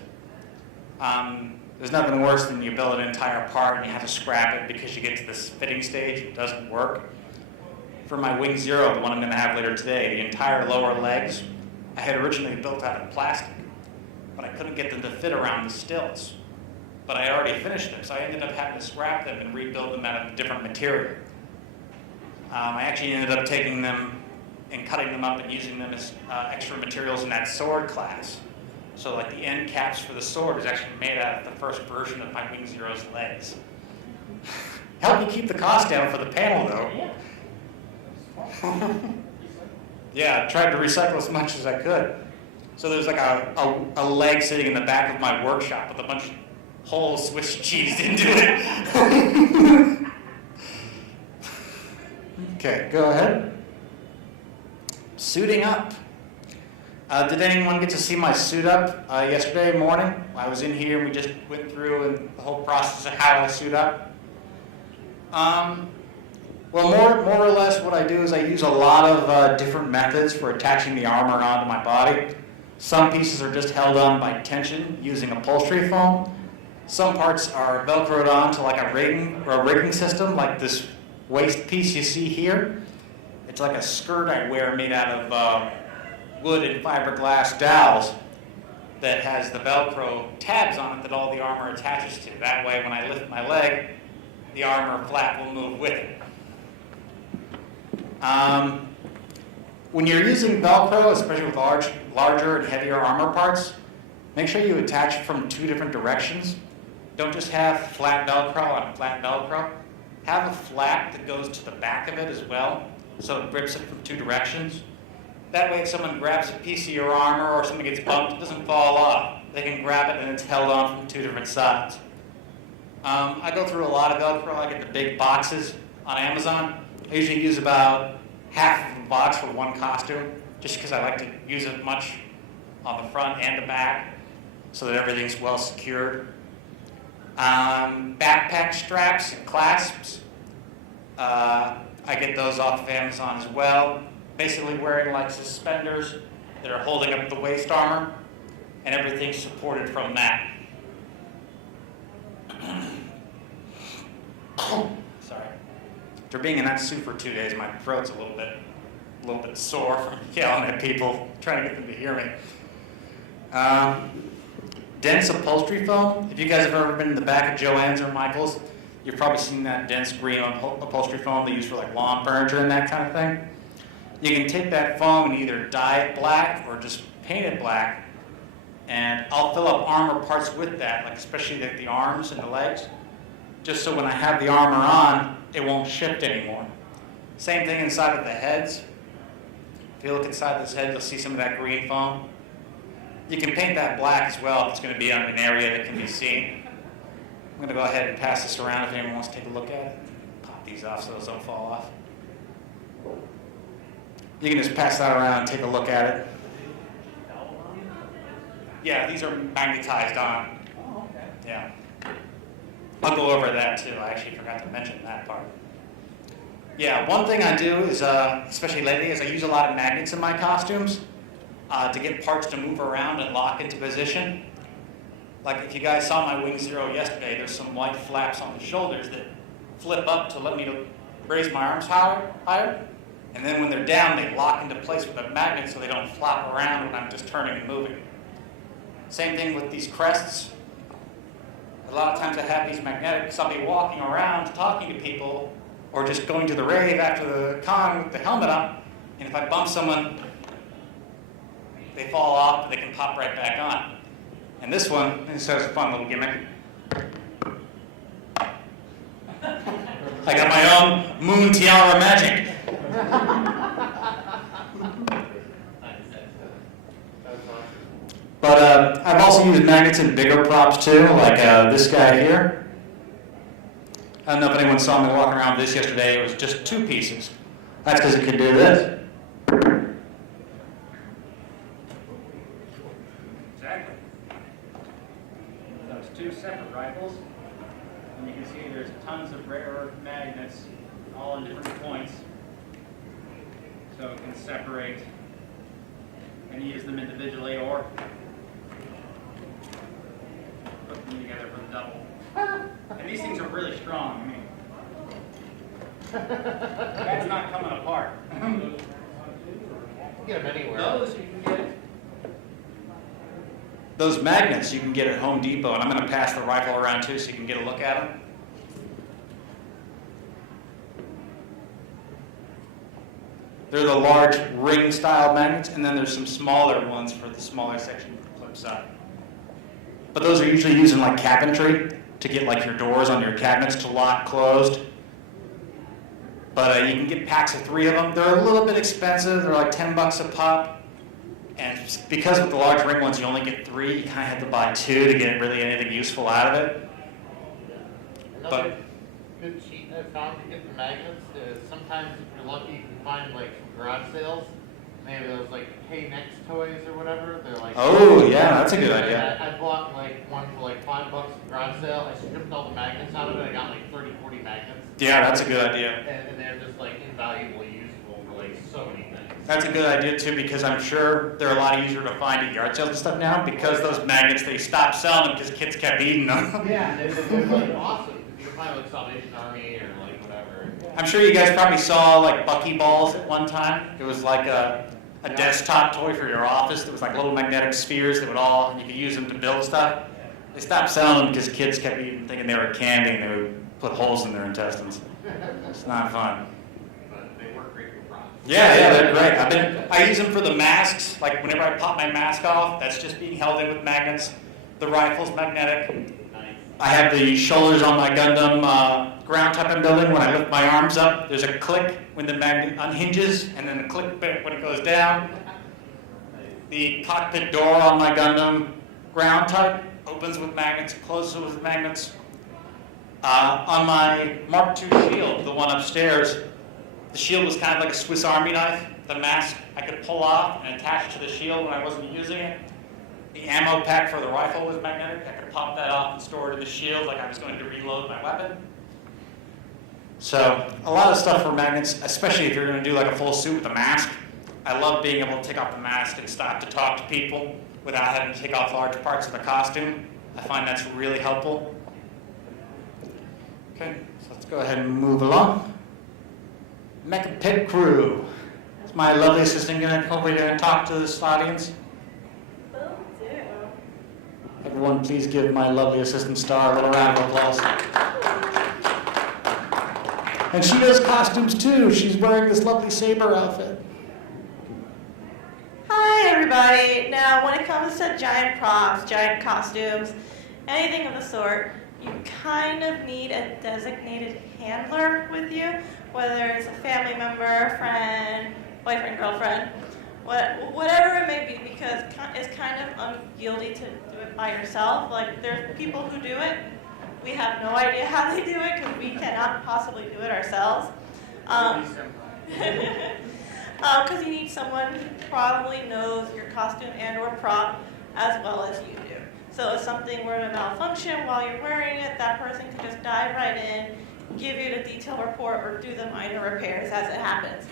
There's nothing worse than you build an entire part and you have to scrap it because you get to this fitting stage and it doesn't work. For my Wing Zero, the one I'm going to have later today, the entire lower legs, I had originally built out of plastic, but I couldn't get them to fit around the stilts. But I already finished them, so I ended up having to scrap them and rebuild them out of a different material. I actually ended up taking them and cutting them up and using them as extra materials in that sword class. So like the end caps for the sword is actually made out of the first version of my Wing Zero's legs. Helped me keep the cost down for the panel though. Yeah, I tried to recycle as much as I could. So there's like a leg sitting in the back of my workshop with a bunch of holes Swiss cheesed into it. Okay, go ahead. Suiting up. Did anyone get to see my suit up yesterday morning? I was in here and we just went through and the whole process of how I suit up. Well, more or less what I do is I use a lot of different methods for attaching the armor onto my body. Some pieces are just held on by tension using upholstery foam. Some parts are velcroed on to like a rigging system, like this waist piece you see here. It's like a skirt I wear made out of wood and fiberglass dowels that has the Velcro tabs on it that all the armor attaches to. That way, when I lift my leg, the armor flap will move with it. When you're using Velcro, especially with larger and heavier armor parts, make sure you attach it from two different directions. Don't just have flat Velcro on flat Velcro. have a flap that goes to the back of it as well, so it grips it from two directions. That way if someone grabs a piece of your armor or something gets bumped, it doesn't fall off. They can grab it and it's held on from two different sides. I go through a lot of Velcro. I get the big boxes on Amazon. I usually use about half of a box for one costume, just because I like to use it much on the front and the back, so that everything's well secured. Backpack straps and clasps. I get those off of Amazon as well. Basically wearing like suspenders that are holding up the waist armor, and everything's supported from that. Sorry. After being in that suit for 2 days, my throat's a little bit sore from yelling at people, trying to get them to hear me. Dense upholstery foam. If you guys have ever been in the back of Joann's or Michael's, you've probably seen that dense green upholstery foam they use for like lawn furniture and that kind of thing. You can take that foam and either dye it black or just paint it black, and I'll fill up armor parts with that, like especially the arms and the legs, just so when I have the armor on, it won't shift anymore. Same thing inside of the heads. If you look inside this head, you'll see some of that green foam. You can paint that black as well if it's going to be on an area that can be seen. I'm going to go ahead and pass this around if anyone wants to take a look at it. Pop these off so those don't fall off. You can just pass that around and take a look at it. Yeah, these are magnetized on. Oh, okay. Yeah. I'll go over that too. I actually forgot to mention that part. Yeah, one thing I do is, especially lately, is I use a lot of magnets in my costumes to get parts to move around and lock into position. Like if you guys saw my Wing Zero yesterday, there's some white flaps on the shoulders that flip up to let me raise my arms higher. And then when they're down, they lock into place with a magnet so they don't flop around when I'm just turning and moving. Same thing with these crests. A lot of times I have these magnetics. I'll be walking around talking to people or just going to the rave after the con with the helmet up, and if I bump someone, they fall off, but they can pop right back on. And this one, this has a fun little gimmick. I got my own Moon Tiara magic. But I've also used magnets in bigger props too, like this guy here. I don't know if anyone saw me walking around with this yesterday. It was just 2 pieces. That's because it can do this. Exactly. So it's 2 separate rifles. And you can see there's tons of rare earth magnets all in different points. So it can separate and use them individually or put them together for the double. And these things are really strong. I mean, that's not coming apart. You can get them anywhere. Those you can get. Those magnets you can get at Home Depot, and I'm going to pass the rifle around too so you can get a look at them. They're the large ring-style magnets, and then there's some smaller ones for the smaller section with the flip side. But those are usually used in like cabinetry to get like your doors on your cabinets to lock closed. But you can get packs of 3 of them. They're a little bit expensive. They're like $10 a pop. And because with the large ring ones you only get 3, you kind of have to buy 2 to get really anything useful out of it. Another good cheat I found to get the magnets is sometimes if you're lucky you can find like some garage sales. Maybe those like K-Nex toys or whatever. They're like, Oh yeah, that's a good idea. I bought like one for like $5 at garage sale. I stripped all the magnets out of it. I got like 30, 40 magnets. Yeah, that's a good idea. And they're just like invaluably useful for like so many things. That's a good idea too, because I'm sure they're a lot easier to find at yard sales and stuff now, because those magnets, they stopped selling them because kids kept eating them. Yeah, they're like awesome. You can find like Salvation Army or like whatever. I'm sure you guys probably saw like Buckyballs at one time. It was like a desktop toy for your office that was like little magnetic spheres that would all, you could use them to build stuff. They stopped selling them because kids kept eating, thinking they were candy, and they would put holes in their intestines. It's not fun. But they work great for props. Yeah, they're great. I use them for the masks. Like whenever I pop my mask off, that's just being held in with magnets. The rifle's magnetic. Nice. I have the shoulders on my Gundam ground type of building. When I lift my arms up, there's a click when the magnet unhinges, and then a click when it goes down. The cockpit door on my Gundam ground type opens with magnets, closes with magnets. On my Mark II shield, the one upstairs, the shield was kind of like a Swiss Army knife. The mask I could pull off and attach to the shield when I wasn't using it. The ammo pack for the rifle was magnetic. I could pop that off and store it in the shield like I was going to reload my weapon. So a lot of stuff for magnets, especially if you're going to do like a full suit with a mask. I love being able to take off the mask and stop to talk to people without having to take off large parts of the costume. I find that's really helpful. Okay, so let's go ahead and move along. Mecha Pit Crew. Is my lovely assistant hopefully going to talk to this audience? Will do. Everyone, please give my lovely assistant Star a little round of applause. And she does costumes too. She's wearing this lovely saber outfit. Hi everybody! Now when it comes to giant props, giant costumes, anything of the sort, you kind of need a designated handler with you, whether it's a family member, friend, boyfriend, girlfriend, whatever it may be, because it's kind of unwieldy to do it by yourself. Like, there's people who do it. We have no idea how they do it because we cannot possibly do it ourselves. Because you need someone who probably knows your costume and or prop as well as you do. So if something were to malfunction while you're wearing it, that person can just dive right in, give you the detailed report, or do the minor repairs as it happens.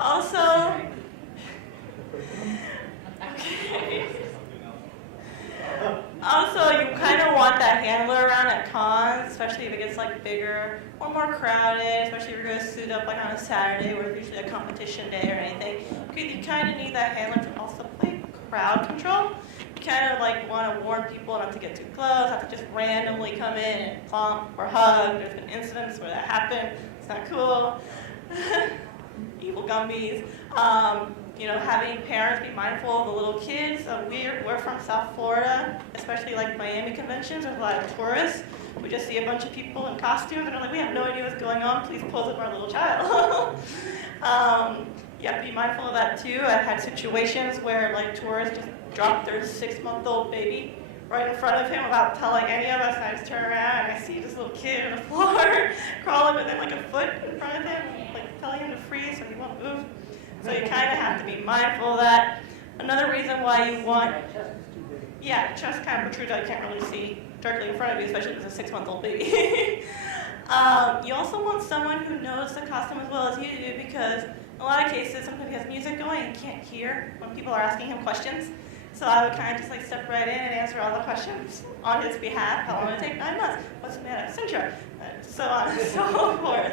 Also, you kind of want that handler around at cons, especially if it gets like bigger or more crowded, especially if you're going to suit up like on a Saturday where it's usually a competition day or anything. You kind of need that handler to also play crowd control. You kind of like want to warn people not to get too close, not to just randomly come in and plump or hug. There's been incidents where that happened. It's not cool. Evil Gumbies. Having parents be mindful of the little kids. We're from South Florida, especially like Miami conventions. There's a lot of tourists. We just see a bunch of people in costumes and they're like, we have no idea what's going on. Please pose up our little child. You have to be mindful of that too. I've had situations where like tourists just drop their 6-month-old baby right in front of him without telling any of us. And I just turn around and I see this little kid on the floor crawling within like a foot in front of him, like telling him to freeze so he won't move. So you kind of have to be mindful of that. Another reason why you want, chest kind of protrudes. I can't really see directly in front of you, especially if it's a 6-month-old baby. You also want someone who knows the costume as well as you do, because in a lot of cases, sometimes he has music going and can't hear when people are asking him questions. So I would kind of just like step right in and answer all the questions on his behalf. How long will it take? 9 months. What's the matter? Censure. So on and so forth.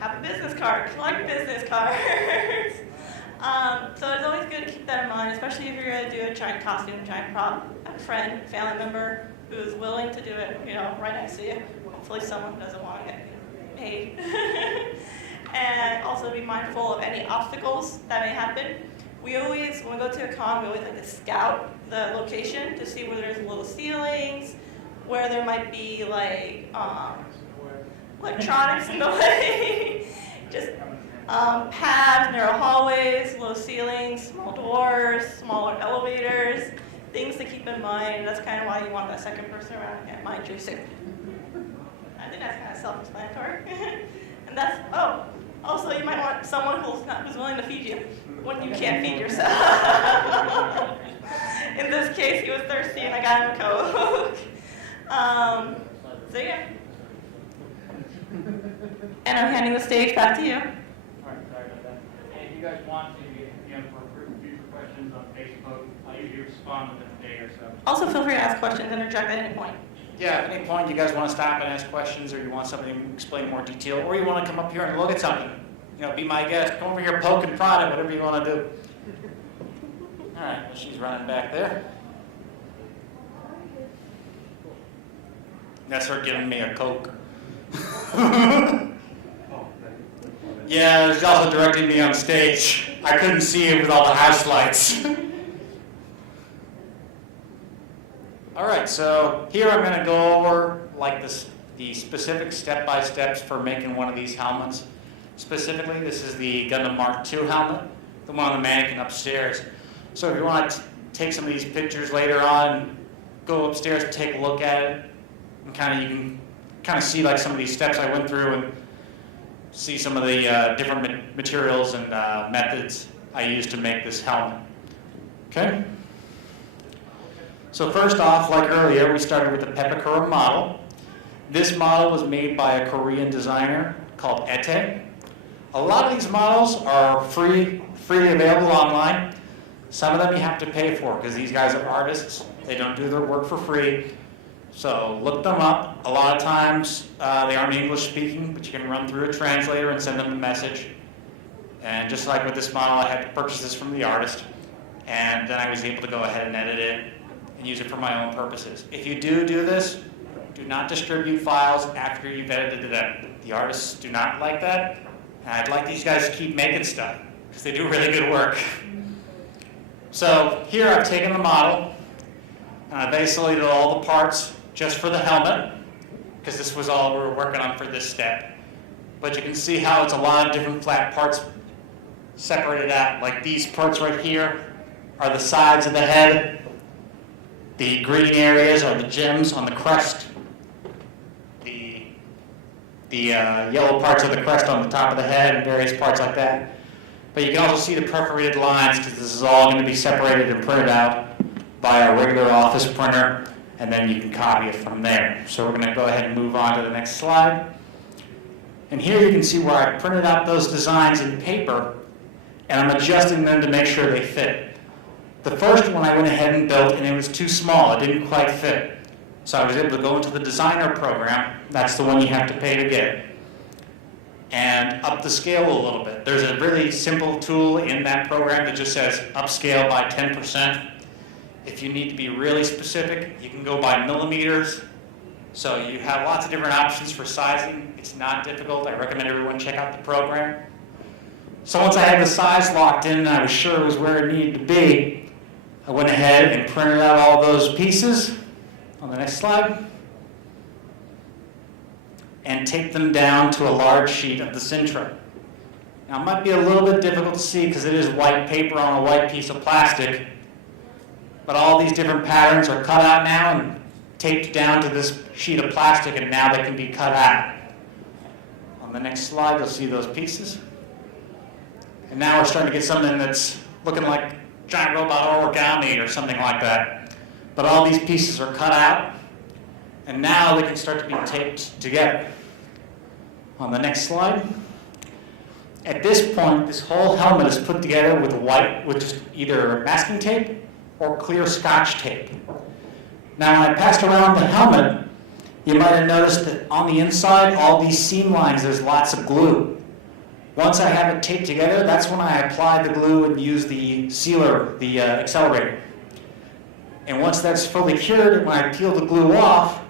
Have a business card. Collect business cards. So it's always good to keep that in mind, especially if you're going to do a giant costume, giant prop. Have a friend, family member who's willing to do it, right next to you. Hopefully someone who doesn't want to get paid. And also be mindful of any obstacles that may happen. We always, when we go to a con, we always like to scout the location to see where there's little ceilings, where there might be like electronics in the way, just paths, narrow hallways, low ceilings, small doors, smaller elevators, things to keep in mind. That's kind of why you want that second person around and mind your safety. I think that's kind of self-explanatory. And that's, also you might want someone who's willing to feed you when you can't feed yourself. In this case, he was thirsty and I got him a Coke. So yeah. And I'm handing the stage back to you. All right, sorry about that. And if you guys want to, for future questions on Facebook, I'll usually respond within a day or so. Also, feel free to ask questions and interject at any point. Yeah, at any point you guys want to stop and ask questions, or you want somebody to explain more detail, or you want to come up here and look at something, be my guest. Come over here, poke and prod it, whatever you want to do. All right, well, she's running back there. That's her giving me a Coke. Yeah, she's also directing me on stage. I couldn't see it with all the house lights. All right, so here I'm going to go over like the specific step-by-steps for making one of these helmets. Specifically, this is the Gundam Mark II helmet, the one on the mannequin upstairs. So if you want to take some of these pictures later on, go upstairs and take a look at it, and you can kind of see like some of these steps I went through and see some of the different materials and methods I used to make this helmet. Okay? So first off, like earlier, we started with the Pepakura model. This model was made by a Korean designer called Ete. A lot of these models are freely available online. Some of them you have to pay for because these guys are artists. They don't do their work for free. So look them up. A lot of times they aren't English speaking, but you can run through a translator and send them a message. And just like with this model, I had to purchase this from the artist. And then I was able to go ahead and edit it and use it for my own purposes. If you do this, do not distribute files after you've edited them. The artists do not like that. And I'd like these guys to keep making stuff because they do really good work. So here I've taken the model and I've isolated all the parts just for the helmet because this was all we were working on for this step. But you can see how it's a lot of different flat parts separated out. Like these parts right here are the sides of the head. The green areas are the gems on the crest. The yellow parts of the crest on the top of the head and various parts like that. But you can also see the perforated lines because this is all going to be separated and printed out by a regular office printer, and then you can copy it from there. So we're going to go ahead and move on to the next slide. And here you can see where I printed out those designs in paper, and I'm adjusting them to make sure they fit. The first one I went ahead and built, and it was too small. It didn't quite fit. So I was able to go into the designer program. That's the one you have to pay to get. And up the scale a little bit. There's a really simple tool in that program that just says upscale by 10%. If you need to be really specific, you can go by millimeters. So you have lots of different options for sizing. It's not difficult. I recommend everyone check out the program. So once I had the size locked in and I was sure it was where it needed to be, I went ahead and printed out all those pieces on the next slide and taped them down to a large sheet of the Sintra. Now it might be a little bit difficult to see because it is white paper on a white piece of plastic, but all these different patterns are cut out now and taped down to this sheet of plastic, and now they can be cut out. On the next slide, you'll see those pieces. And now we're starting to get something that's looking like giant robot origami or something like that. But all these pieces are cut out, and now they can start to be taped together. On the next slide. At this point, this whole helmet is put together with just either masking tape or clear Scotch tape. Now, when I passed around the helmet, you might have noticed that on the inside, all these seam lines, there's lots of glue. Once I have it taped together, that's when I apply the glue and use the sealer, the accelerator. And once that's fully cured, when I peel the glue off,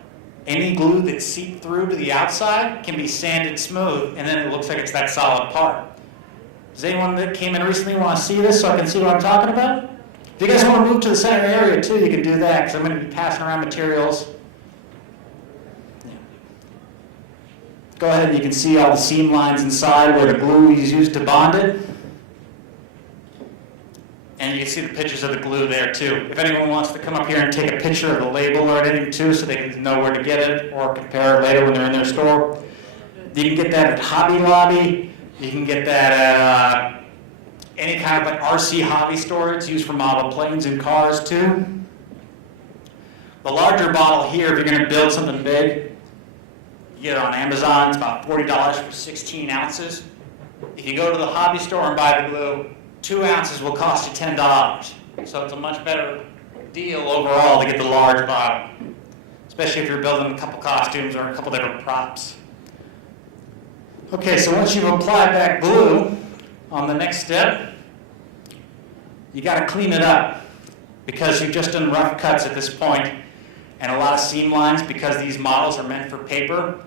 any glue that's seeped through to the outside can be sanded smooth, and then it looks like it's that solid part. Does anyone that came in recently want to see this so I can see what I'm talking about? If you guys want to move to the center area too, you can do that because I'm going to be passing around materials. Yeah. Go ahead and you can see all the seam lines inside where the glue is used to bond it. And you can see the pictures of the glue there too. If anyone wants to come up here and take a picture of the label or anything too so they can know where to get it or compare it later when they're in their store, you can get that at Hobby Lobby. You can get that at any kind of like RC hobby store. It's used for model planes and cars too. The larger bottle here, if you're going to build something big, you get it on Amazon. It's about $40 for 16 ounces. If you go to the hobby store and buy the glue, 2 ounces will cost you $10. So it's a much better deal overall to get the large bottle, especially if you're building a couple costumes or a couple different props. Okay, so once you've applied that glue, on the next step, you got to clean it up because you've just done rough cuts at this point and a lot of seam lines because these models are meant for paper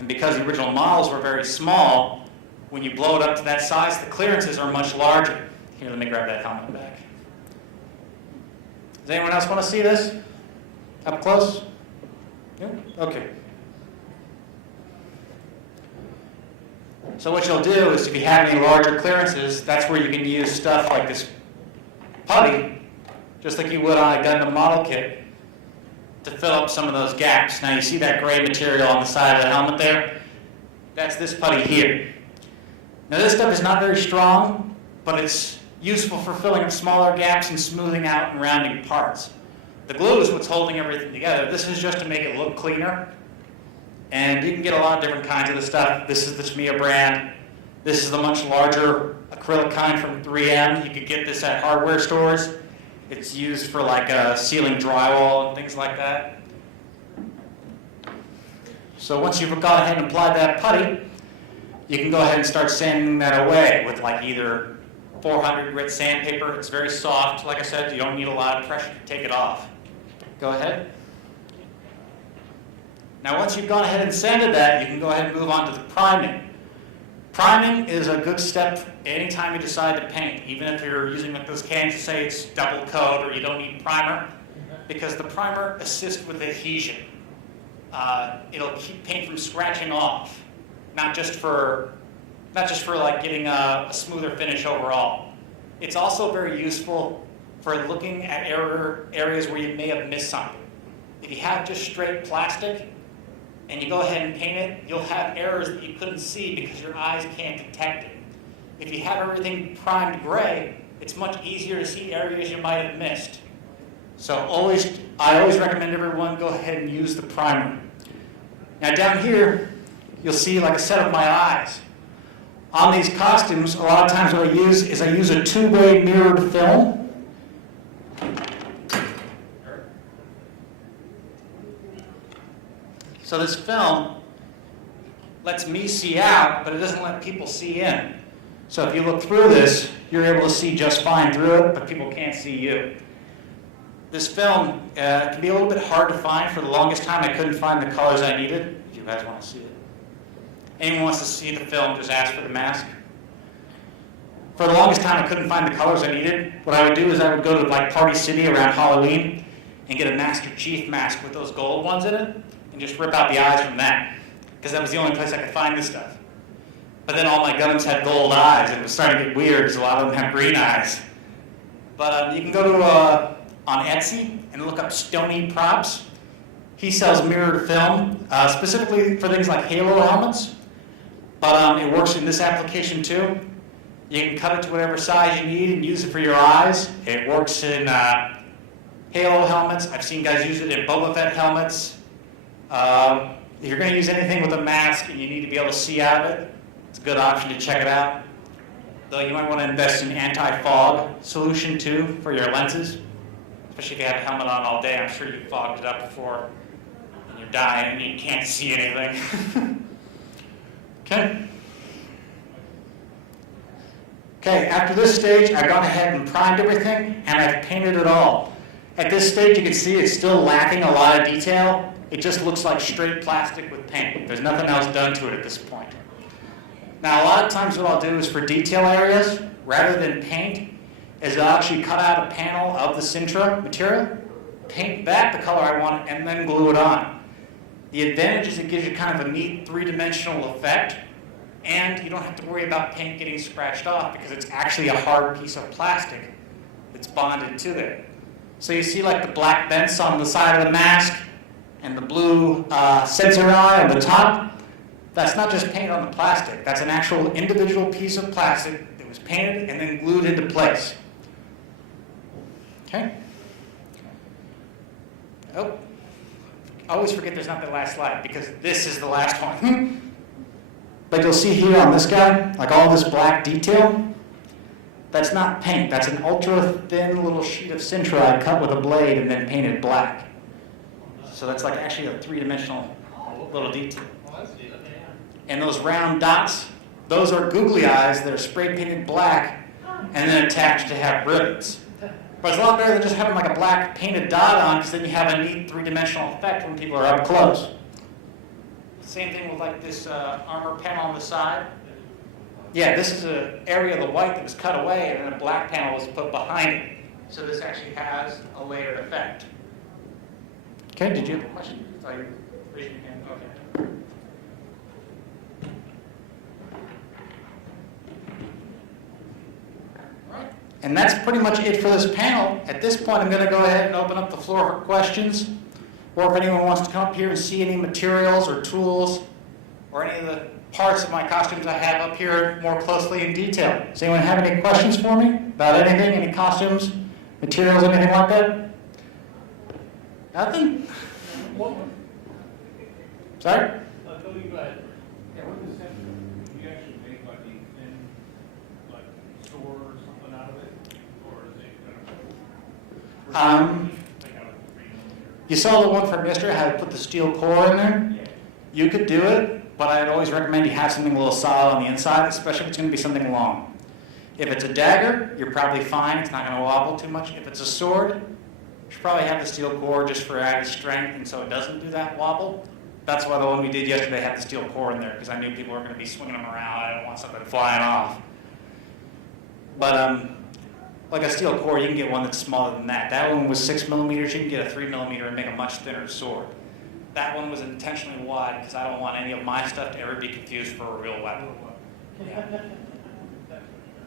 and because the original models were very small, when you blow it up to that size, the clearances are much larger. Here, let me grab that helmet back. Does anyone else want to see this? Up close? Yeah, okay. So what you'll do is if you have any larger clearances, that's where you can use stuff like this putty, just like you would on a Gundam model kit, to fill up some of those gaps. Now you see that gray material on the side of the helmet there? That's this putty here. Now this stuff is not very strong, but it's useful for filling up smaller gaps and smoothing out and rounding parts. The glue is what's holding everything together. This is just to make it look cleaner. And you can get a lot of different kinds of this stuff. This is the Tamiya brand. This is the much larger acrylic kind from 3M. You could get this at hardware stores. It's used for like sealing drywall and things like that. So once you've gone ahead and applied that putty, you can go ahead and start sanding that away with like either 400 grit sandpaper. It's very soft. Like I said, you don't need a lot of pressure to take it off. Go ahead. Now once you've gone ahead and sanded that, you can go ahead and move on to the priming. Priming is a good step anytime you decide to paint, even if you're using like those cans to say it's double coat or you don't need primer, because the primer assists with adhesion. It'll keep paint from scratching off, not just for like getting a smoother finish overall. It's also very useful for looking at areas where you may have missed something. If you have just straight plastic and you go ahead and paint it, you'll have errors that you couldn't see because your eyes can't detect it. If you have everything primed gray, it's much easier to see areas you might have missed. So I always recommend everyone go ahead and use the primer. Now down here, you'll see like a set of my eyes. On these costumes, a lot of times what I use a two-way mirrored film. So this film lets me see out, but it doesn't let people see in. So if you look through this, you're able to see just fine through it, but people can't see you. This film can be a little bit hard to find. For the longest time, I couldn't find the colors I needed. If you guys want to see it. Anyone wants to see the film, just ask for the mask. For the longest time, I couldn't find the colors I needed. What I would do is I would go to like Party City around Halloween and get a Master Chief mask with those gold ones in it and just rip out the eyes from that, because that was the only place I could find this stuff. But then all my Gundams had gold eyes, and it was starting to get weird because a lot of them have green eyes. But you can go to on Etsy and look up Stony Props. He sells mirrored film, specifically for things like Halo helmets. But it works in this application too. You can cut it to whatever size you need and use it for your eyes. It works in Halo helmets. I've seen guys use it in Boba Fett helmets. If you're going to use anything with a mask and you need to be able to see out of it, it's a good option to check it out. Though you might want to invest in anti-fog solution too for your lenses, especially if you have a helmet on all day. I'm sure you fogged it up before and you're dying and you can't see anything. Okay. Okay, after this stage, I've gone ahead and primed everything and I've painted it all. At this stage, you can see it's still lacking a lot of detail. It just looks like straight plastic with paint. There's nothing else done to it at this point. Now, a lot of times what I'll do is for detail areas, rather than paint, is I'll actually cut out a panel of the Sintra material, paint that the color I want, and then glue it on. The advantage is it gives you kind of a neat three-dimensional effect, and you don't have to worry about paint getting scratched off because it's actually a hard piece of plastic that's bonded to there. So you see like the black vents on the side of the mask and the blue sensor eye on the top. That's not just paint on the plastic. That's an actual individual piece of plastic that was painted and then glued into place. Okay? Oh, I always forget there's not the last slide because this is the last one. But you'll see here on this guy, like all this black detail, that's not paint. That's an ultra thin little sheet of Sintra I cut with a blade and then painted black. So that's like actually a three-dimensional little detail. And those round dots, those are googly eyes that are spray painted black and then attached to have ribbons. But it's a lot better than just having like a black painted dot on, because then you have a neat three-dimensional effect when people are up close. Same thing with like this armor panel on the side. Yeah, this is an area of the white that was cut away and then a black panel was put behind it. So this actually has a layered effect. Okay, did you have a question? Are you raising your hand? Okay. Alright, and that's pretty much it for this panel. At this point, I'm going to go ahead and open up the floor for questions, or if anyone wants to come up here and see any materials or tools or any of the parts of my costumes I have up here more closely in detail. Does anyone have any questions for me about anything, any costumes, materials, anything like that? Nothing? Sorry? Tony, go ahead. Yeah, what is that? Do you actually make like a thin, like store or something out of it? Or is it gonna? Take out a 3 millimeter? You saw the one from yesterday, how I put the steel core in there? Yeah. You could do it, but I'd always recommend you have something a little solid on the inside, especially if it's going to be something long. If it's a dagger, you're probably fine. It's not going to wobble too much. If it's a sword, you should probably have the steel core just for added strength, and so it doesn't do that wobble. That's why the one we did yesterday had the steel core in there, because I knew people were going to be swinging them around. I didn't want something flying off. But like a steel core, you can get one that's smaller than that. That one was 6 millimeters. You can get a 3 millimeter and make a much thinner sword. That one was intentionally wide because I don't want any of my stuff to ever be confused for a real weapon. Yeah.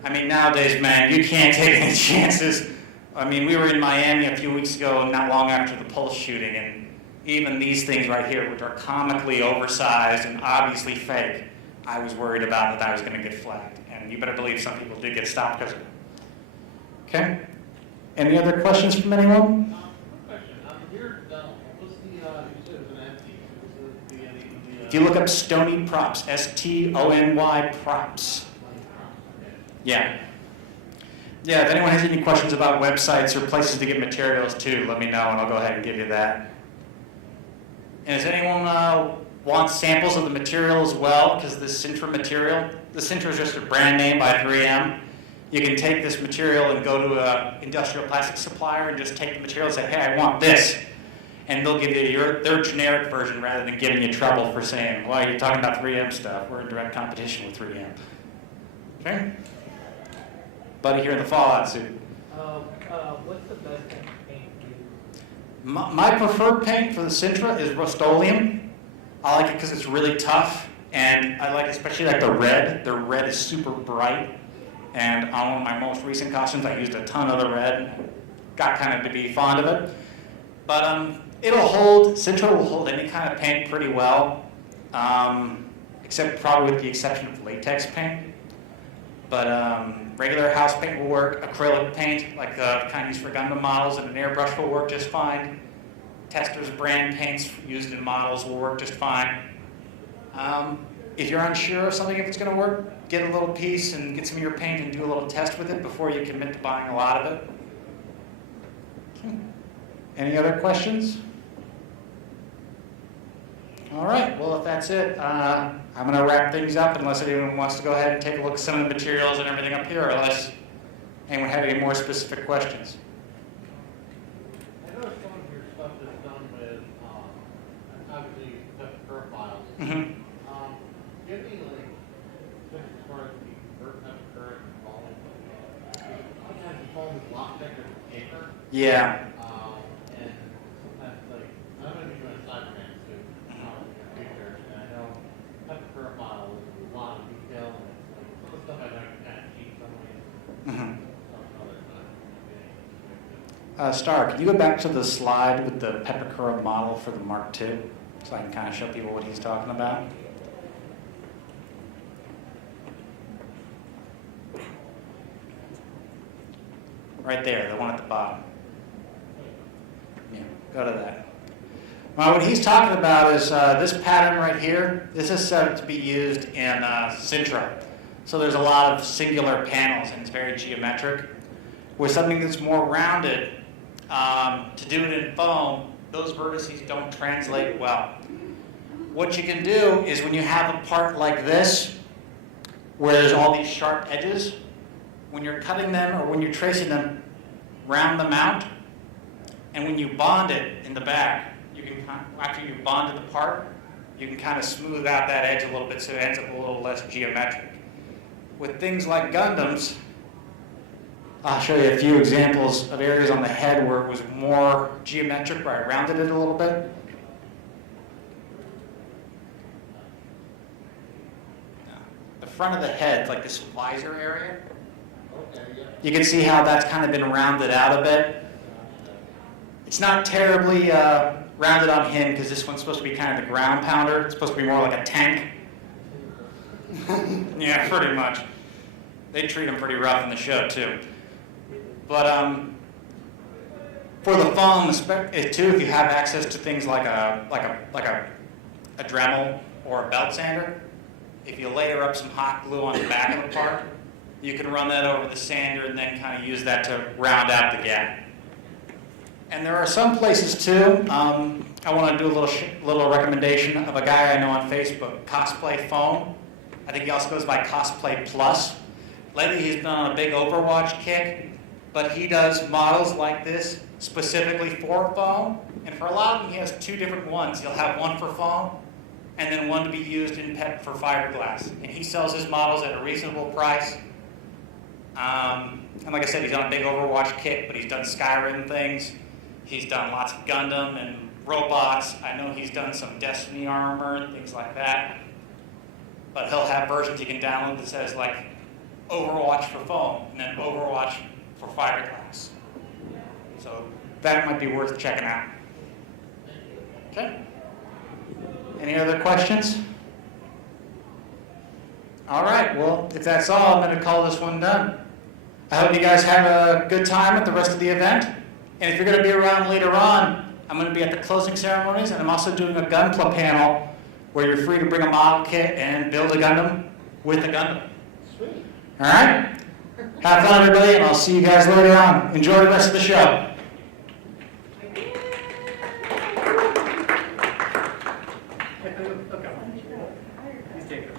I mean, nowadays, man, you can't take any chances. I mean, we were in Miami a few weeks ago, not long after the Pulse shooting, and even these things right here, which are comically oversized and obviously fake, I was worried about that I was going to get flagged. And you better believe some people did get stopped because of it. Okay? Any other questions from anyone? Question, your dental, what's the, you said it was an empty, what's the If you look up Stony Props, S-T-O-N-Y Props. Yeah. Yeah, if anyone has any questions about websites or places to get materials too, let me know and I'll go ahead and give you that. And does anyone want samples of the material as well? Because the Sintra material, the Sintra is just a brand name by 3M. You can take this material and go to an industrial plastic supplier and just take the material and say, hey, I want this. And they'll give you their generic version rather than giving you trouble for saying, well, you're talking about 3M stuff. We're in direct competition with 3M. Okay? Buddy here in the Fallout suit. What's the best kind of paint you use? My preferred paint for the Sintra is Rust-Oleum. I like it because it's really tough, and I like especially like the red. The red is super bright, and on one of my most recent costumes, I used a ton of the red. Got kind of to be fond of it, but it'll hold. Sintra will hold any kind of paint pretty well, except probably with the exception of latex paint. But regular house paint will work. Acrylic paint, like the kind used for Gundam models, and an airbrush will work just fine. Testers brand paints used in models will work just fine. If you're unsure of something, if it's going to work, get a little piece and get some of your paint and do a little test with it before you commit to buying a lot of it. Okay. Any other questions? All right, well, if that's it, I'm going to wrap things up unless anyone wants to go ahead and take a look at some of the materials and everything up here, or unless anyone had any more specific questions. I know some of your stuff is done with, obviously, different profiles. Mm-hmm. Do you have any, like, tips as far as the convert that current and foam? Sometimes the foam is a lot thicker than paper. Yeah. And sometimes, like, I'm going to be doing Cyberman too, in the future, and I know type of profile is a lot of detail, and it's like, some of the stuff I know can kind of cheat some ways. Mm-hmm. Some other times. Star, can you go back to the slide with the Pepakura model for the Mark II, so I can kind of show people what he's talking about? Right there, the one at the bottom. Yeah, go to that. Well, what he's talking about is this pattern right here. This is set to be used in Sintra. So there's a lot of singular panels, and it's very geometric. With something that's more rounded, to do it in foam, those vertices don't translate well. What you can do is when you have a part like this, where there's all these sharp edges, when you're cutting them or when you're tracing them, round them out, and when you bond it in the back, you can, after you bonded the part, you can kind of smooth out that edge a little bit so it ends up a little less geometric. With things like Gundams, I'll show you a few examples of areas on the head where it was more geometric, where I rounded it a little bit. The front of the head, like this visor area, Okay, yeah. you can see how that's kind of been rounded out a bit. It's not terribly rounded on him because this one's supposed to be kind of the ground pounder. It's supposed to be more like a tank. Yeah, pretty much. They treat him pretty rough in the show too. But for the foam too, if you have access to things like a Dremel or a belt sander, if you layer up some hot glue on the back of the part, you can run that over the sander and then kind of use that to round out the gap. And there are some places too. I want to do a little recommendation of a guy I know on Facebook, Cosplay Foam. I think he also goes by Cosplay Plus. Lately he's been on a big Overwatch kick, but he does models like this specifically for foam. And for a lot of them, he has two different ones. He'll have one for foam and then one to be used in PET for fiberglass. And he sells his models at a reasonable price. And like I said, he's on a big Overwatch kick, but he's done Skyrim things. He's done lots of Gundam and robots. I know he's done some Destiny armor and things like that. But he'll have versions you can download that says like Overwatch for foam and then Overwatch for fiberglass. So that might be worth checking out. Okay. Any other questions? All right, well, if that's all, I'm going to call this one done. I hope you guys have a good time at the rest of the event. And if you're going to be around later on, I'm going to be at the closing ceremonies, and I'm also doing a Gunpla panel where you're free to bring a model kit and build a Gundam with a Gundam. Sweet. All right? Have fun, everybody, and I'll see you guys later on. Enjoy the rest of the show. Okay. He's taking it.